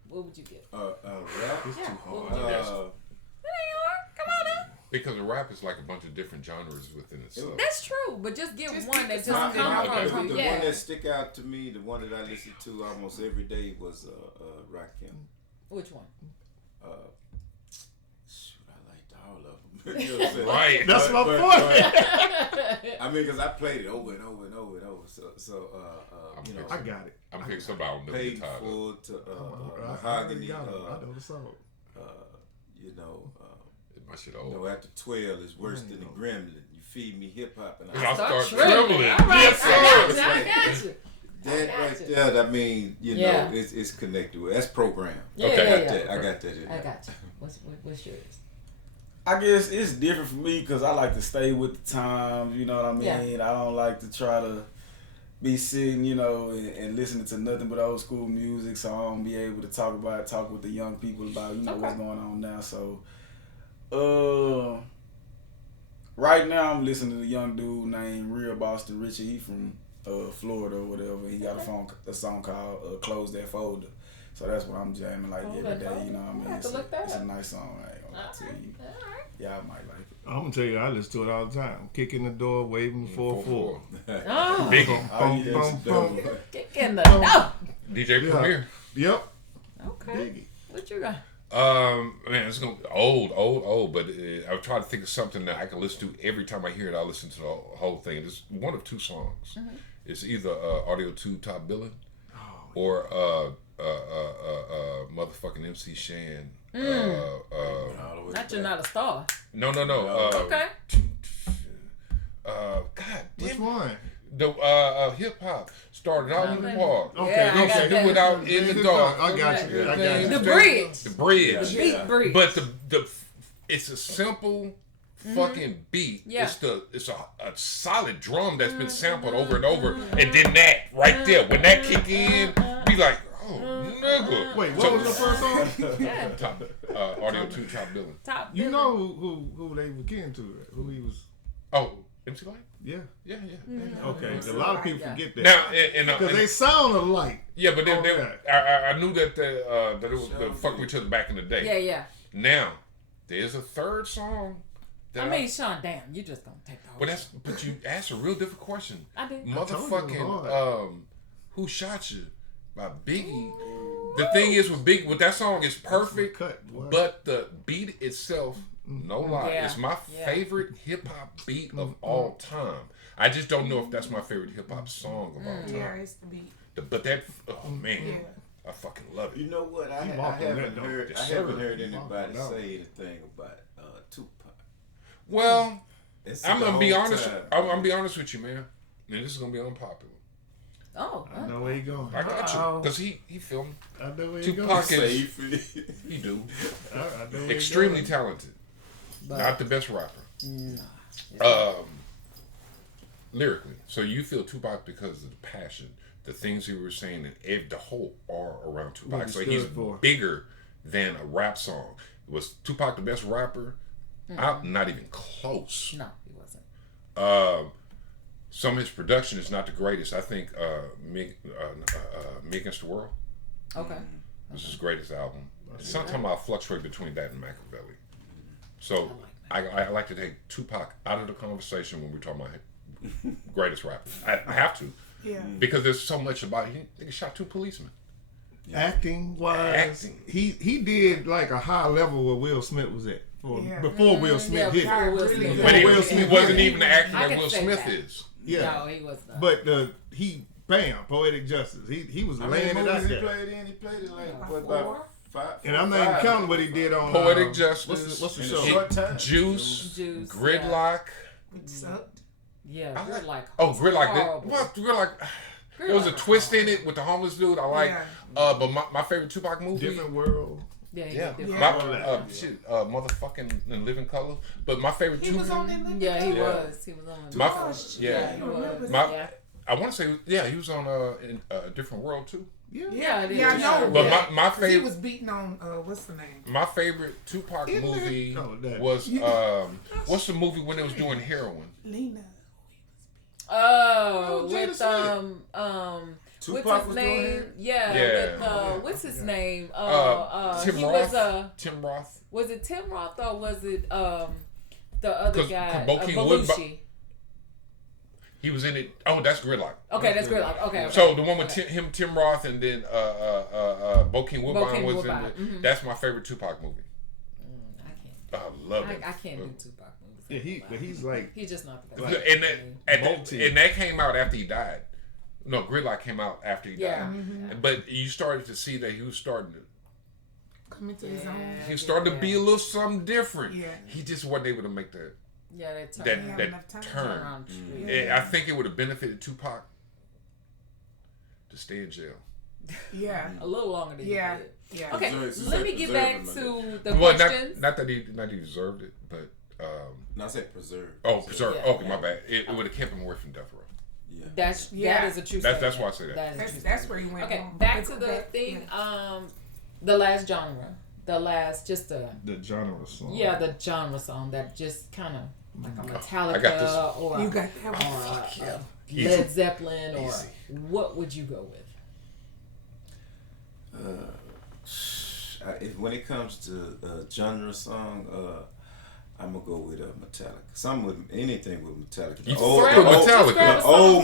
What would you get? Rap is too What hard. would you get? Come on now. Because a rap is like a bunch of different genres within itself. That's true, but just get Just one pick that just something comes out from The you. one that stick out to me, the one that I listen to almost every day was Rakim. Which one? Shoot, I liked all of them. You know what I'm saying? Right. That's my point. I mean, because I played it over and over and over and over. So you know, I got it. I'm picking something out of Paid the Full to I Mahogany. got it. I know the song. You know, My shit you old. know, after 12 is worse than the Gremlin. You feed me hip hop and I I start trembling. trembling. All right, Yes, I sir. got you. that got right you. there. I mean, you Yeah. know, it's connected with. That's programmed. Yeah, Okay. yeah. I got that in I there. got you. What's yours? I guess it's different for me because I like to stay with the times. You know what I mean? Yeah. I don't like to try to be sitting, you know, and listening to nothing but old school music. So I don't be able to talk with the young people about, you know, what's going on now. So, right now I'm listening to a young dude named Real Boston Richie. He from Florida or whatever. He got a song called "Close That Folder." So that's what I'm jamming like every day. You know what I mean? have to look that It's up. a nice song. I ain't gonna lie to you. Alright. Y'all might like it. I'm gonna tell you, I listen to it all the time. Kicking the door, waving the 4-4. Oh, Biggie. Oh, yes, Boom, boom, boom. kick in the no. DJ Yeah. Premier. Yep. Okay. Biggie. What you got? Man, it's gonna old, but I'm trying to think of something that I can listen to every time I hear it. I'll listen to the whole thing. It's one of two songs. It's either Audio 2 Top Billin' or motherfucking MC Shan. Not You're Not a Star. No. Okay. God Which damn it. one? The hip hop started out in the park. Okay, Yeah, I okay. got Do that. it out in the dark. I got you. I got you. The bridge. The bridge. The beat bridge. But the it's a simple fucking beat. Yeah. It's a solid drum that's been sampled over and over, and then that right there when that kick in, be like, oh nigga. Wait, what was the first song? Yeah. Top, Audio 2 Top Billin'. Top. You billing. know who they were getting to? Who he was? Oh, MC Light. Yeah. Yeah. Okay. A lot of people forget that. Now Because they sound alike. yeah, but Okay. I knew that that it was fuck with each other back in the day. Yeah. Now there's a third song. That I mean, Sean, damn, you just gonna take the whole. but you asked a real difficult question. I did. Motherfucking Who Shot You by Biggie. The thing is with Biggie, with that song is perfect, Cut, boy. but the beat itself, no lie, Yeah. it's my Yeah. favorite hip hop beat of all time. I just don't know if that's my favorite hip hop song of all time. Yeah, it's the beat. But that, oh man, Yeah. I fucking love it. You know what? I walked on haven't that, heard. though. I haven't heard He walked anybody on that. say anything about Tupac. Well, It's I'm the gonna be whole honest. time. I'm gonna be honest with you, man. And this is gonna be unpopular. Oh. I know where you going. I got you, cause he filmed. I know where you going. Tupac is Safe. he do I know where you extremely going. talented, not the best rapper. Nah. Lyrically, so you feel Tupac because of the passion, the things he was saying, and the whole aura around Tupac. What he So he's stood for. bigger than a rap song. Was Tupac the best rapper? Not even close. No, he wasn't. Some of his production is not the greatest. I think Me Against the World Okay. was his greatest album. Sometimes I'll fluctuate between that and Machiavelli. So I like to take Tupac out of the conversation when we're talking about greatest rappers. I have to. Yeah. Because there's so much about he shot 2 policemen. Acting wise, Acting. he did like a high level where Will Smith was at before Will Smith hit. before it. Will Smith. But Will he Smith wasn't did. even the actor I that can Will say Smith that. is. Yeah, No, he was not. but he poetic justice. He was laying it out He there. played in. He played it like what, Four? about 5. And I'm not even counting what he did on Poetic Justice. What's the in show? a short time. Juice, Juice, Gridlock. It sucked. Yeah, I like- Gridlock. Gridlock. Horrible. What Gridlock? There was a twist in it with the homeless dude. I like. Yeah. But my favorite Tupac movie. Different world. Yeah, he Yeah, did my, different. motherfucking In Living Color. But my favorite He was on that. Yeah, he Yeah. was. He was on. My Gosh, yeah. he was. My Yeah. I want to say, yeah, he was on in a Different World too. Yeah, I know. But my favorite, he was beating on what's the name? My favorite Tupac movie was what's the movie when they was doing heroin? Lena. Oh, with Tupac what's his was name? doing With what's his name? Tim he Roth. was Tim Roth. Was it Tim Roth or was it the other guy? Belushi. He was in it. Oh, that's Gridlock. Okay, that's Gridlock. Okay. So the one with Tim Roth, and then Bokeem Woodbine was in it. Mm-hmm. That's my favorite Tupac movie. I can't. I love it. I can't do Tupac movies. Yeah, he's like he's just not the best. And that came out after he died. No, Gridlock came out after he died. Mm-hmm. But you started to see that he was starting to come into his own. He started to be a little something different. Yeah. He just wasn't able to make that. Yeah, that turn. Mm-hmm. I think it would have benefited Tupac to stay in jail. Yeah, a little longer than he did. Yeah. Okay, let me get back to the questions. Not that he deserved it, but I said preserved. Oh, preserved. Yeah, okay, my bad. It would have kept him away from death row. Yeah. That is a true statement. That's why I say that. That's where he went. Okay, back to the thing. The last genre. The genre song. Yeah, the genre song that just kind of like a Metallica or you got that one. Led Zeppelin or what would you go with? When it comes to genre song, I'm gonna go with Metallica. Anything with Metallica. The old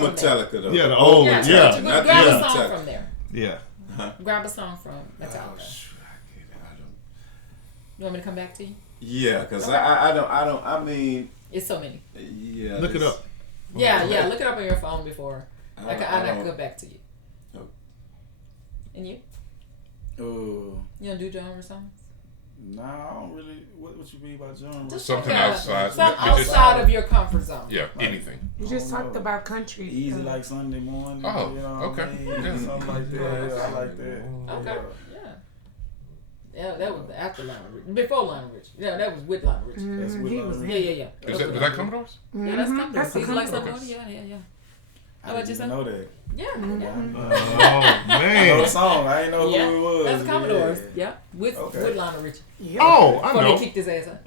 Metallica though. Yeah, the old. Yeah. Grab a song from there. Yeah. Grab a song from Metallica. You want me to come back to you? Yeah, because I mean... It's so many. Yeah. Look it up. Yeah, look it up on your phone before. I can go back to you. Oh. And you? You don't do genre songs? No, I don't really. What you mean by genre? Just something outside. Something outside of your comfort zone. Yeah, anything. You just talked about country. Easy like Sunday morning. Oh, you know okay. Yeah. Something like that. Yeah, I like that. Okay. Yeah, that was after Lionel Richie. Before Lionel Richie. Yeah, that was with Lionel Richie. That's with Lionel Richie. Yeah. Is that Commodores? Yeah, that's Commodores. He's like Commodores. Yeah. I didn't even know that. Yeah. Oh, man. I know the song. I didn't know who it was. That's Commodores. Yeah. With Lionel Richie. Yeah. Oh, I know. Before they kicked his ass out.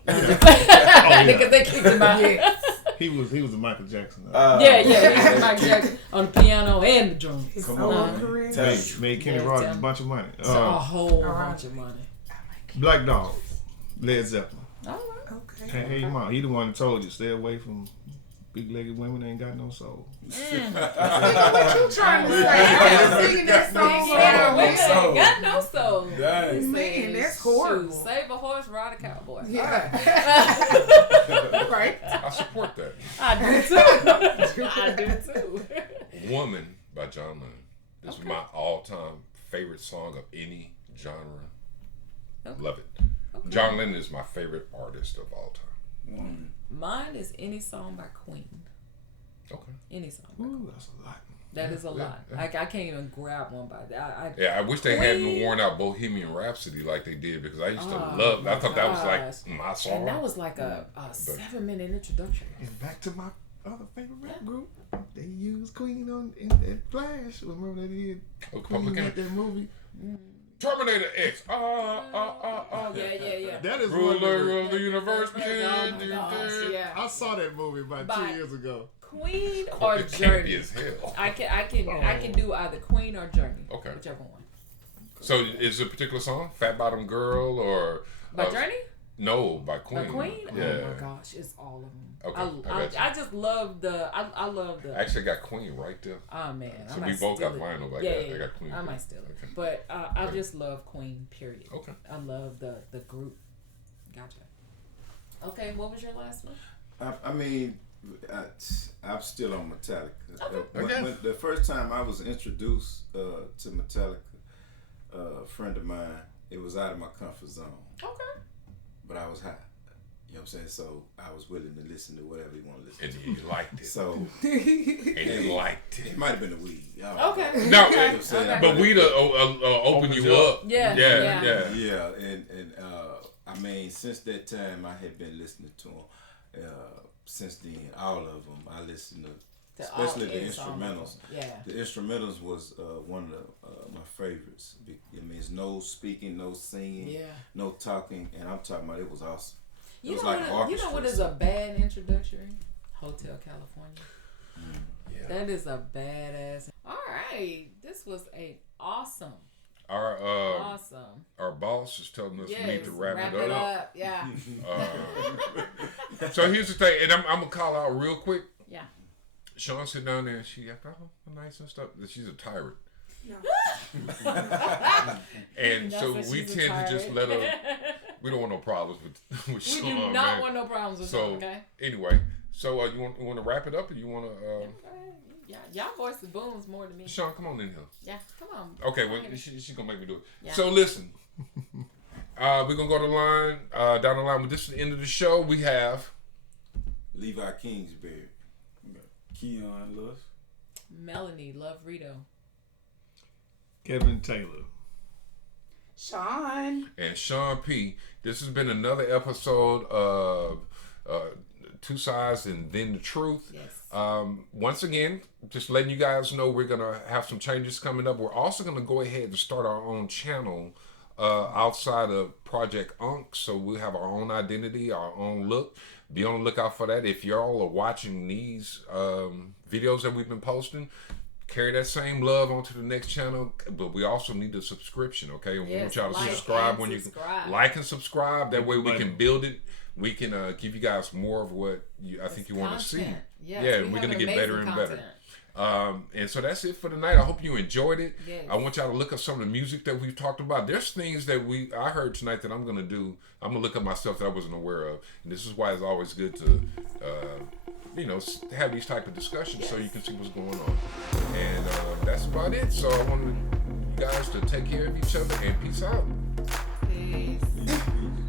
Because they kicked him out. Yeah. He was a Michael Jackson. He was Michael Jackson on the piano and the drums. Come on. Made Kenny Rogers a bunch of money. A whole bunch of money. Black Dog, Led Zeppelin. All right. Okay. Hey, mom, he the one that told you stay away from big-legged women. Ain't got no soul. What you trying to say? I was singing that song. Got no soul. Man, that's horrible. Save a horse, ride a cowboy. Yeah. Right. I support that. I do too. Woman by John Lennon. This is my all-time favorite song of any genre. Okay. Love it. Okay. John Lennon is my favorite artist of all time. Mine is any song by Queen. Okay. Any song. Ooh, that's a lot. That is a lot. Yeah. I can't even grab one by that. I wish they hadn't worn out Bohemian Rhapsody like they did, because I used to love. I thought that was like my song. And that was like a 7-minute introduction. And back to my other favorite rap group. They used Queen in Flash. Remember they did Queen at that movie? Terminator X. Yeah. That is ruler of the universe. I saw that movie about 2 years ago. Queen or Journey? As hell. I can do either Queen or Journey. Okay. Whichever one. So is it a particular song? Fat Bottom Girl or by Journey? No, by Queen. By Queen? Yeah. Oh my gosh, it's all of them. Okay, I just love the. I love the. I actually got Queen right there. Oh man, so we both got vinyl. I got Queen. I might steal it, but I just love Queen. Period. Okay. I love the group. Gotcha. Okay, what was your last one? I mean, I'm still on Metallica. Okay. When the first time I was introduced to Metallica, a friend of mine, it was out of my comfort zone. Okay. But I was high. You know what I'm saying? So I was willing to listen to whatever he wanted to listen to. And he liked it. So he liked it. It might have been the weed. Okay. No, okay. But weed open you up. Yeah. And I mean, since that time, I had been listening to him. Since then, all of them, I listened especially the instrumentals. Yeah. The instrumentals was one of my favorites. It means no speaking, no singing, no talking, and I'm talking about it was awesome. It was like orchestra. You know what is a bad introductory? Hotel California. Yeah. That is a badass. All right, this was awesome. Our boss is telling us we need to wrap it up. Yeah. So here's the thing, and I'm gonna call out real quick. Yeah. Chon sit down there and she got nice and stuff. She's a tyrant. No. And so we tend to just let her. We don't want no problems with Chon. We do not want no problems with Chon. Okay. Anyway, so you want to wrap it up, or you want to? Yeah, y'all voice the booms more than me. Chon, come on in here. Yeah, come on. Okay, well, she's gonna make me do it. Yeah. So listen, we're gonna go down the line. But this is the end of the show. We have Levi Kingsbury, Keon Lewis, Melanie, Love Rito, Kevin Taylor, Chon, and Sean P. This has been another episode of Two Sides and Then the Truth. Yes. Once again, just letting you guys know we're gonna have some changes coming up. We're also gonna go ahead and start our own channel outside of Project Unk, so we'll have our own identity, our own look. Be on the lookout for that. If y'all are watching these videos that we've been posting, carry that same love onto the next channel, but we also need a subscription, okay? We want y'all to subscribe when you like and subscribe. That way we can build it. We can give you guys more of what I think you want to see. Yes, yeah, we're gonna get better and better. And so that's it for tonight. I hope you enjoyed it. Yes. I want y'all to look up some of the music that we've talked about. There's things that I heard tonight that I'm gonna do. I'm gonna look up myself that I wasn't aware of, and this is why it's always good to have these type of discussions so you can see what's going on. And that's about it. So I want you guys to take care of each other and peace out. Peace.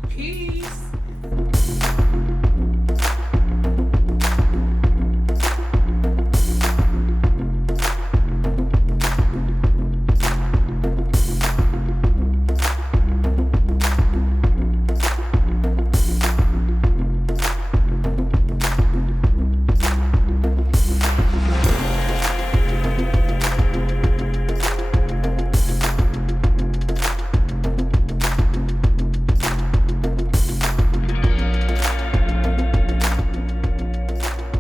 Peace.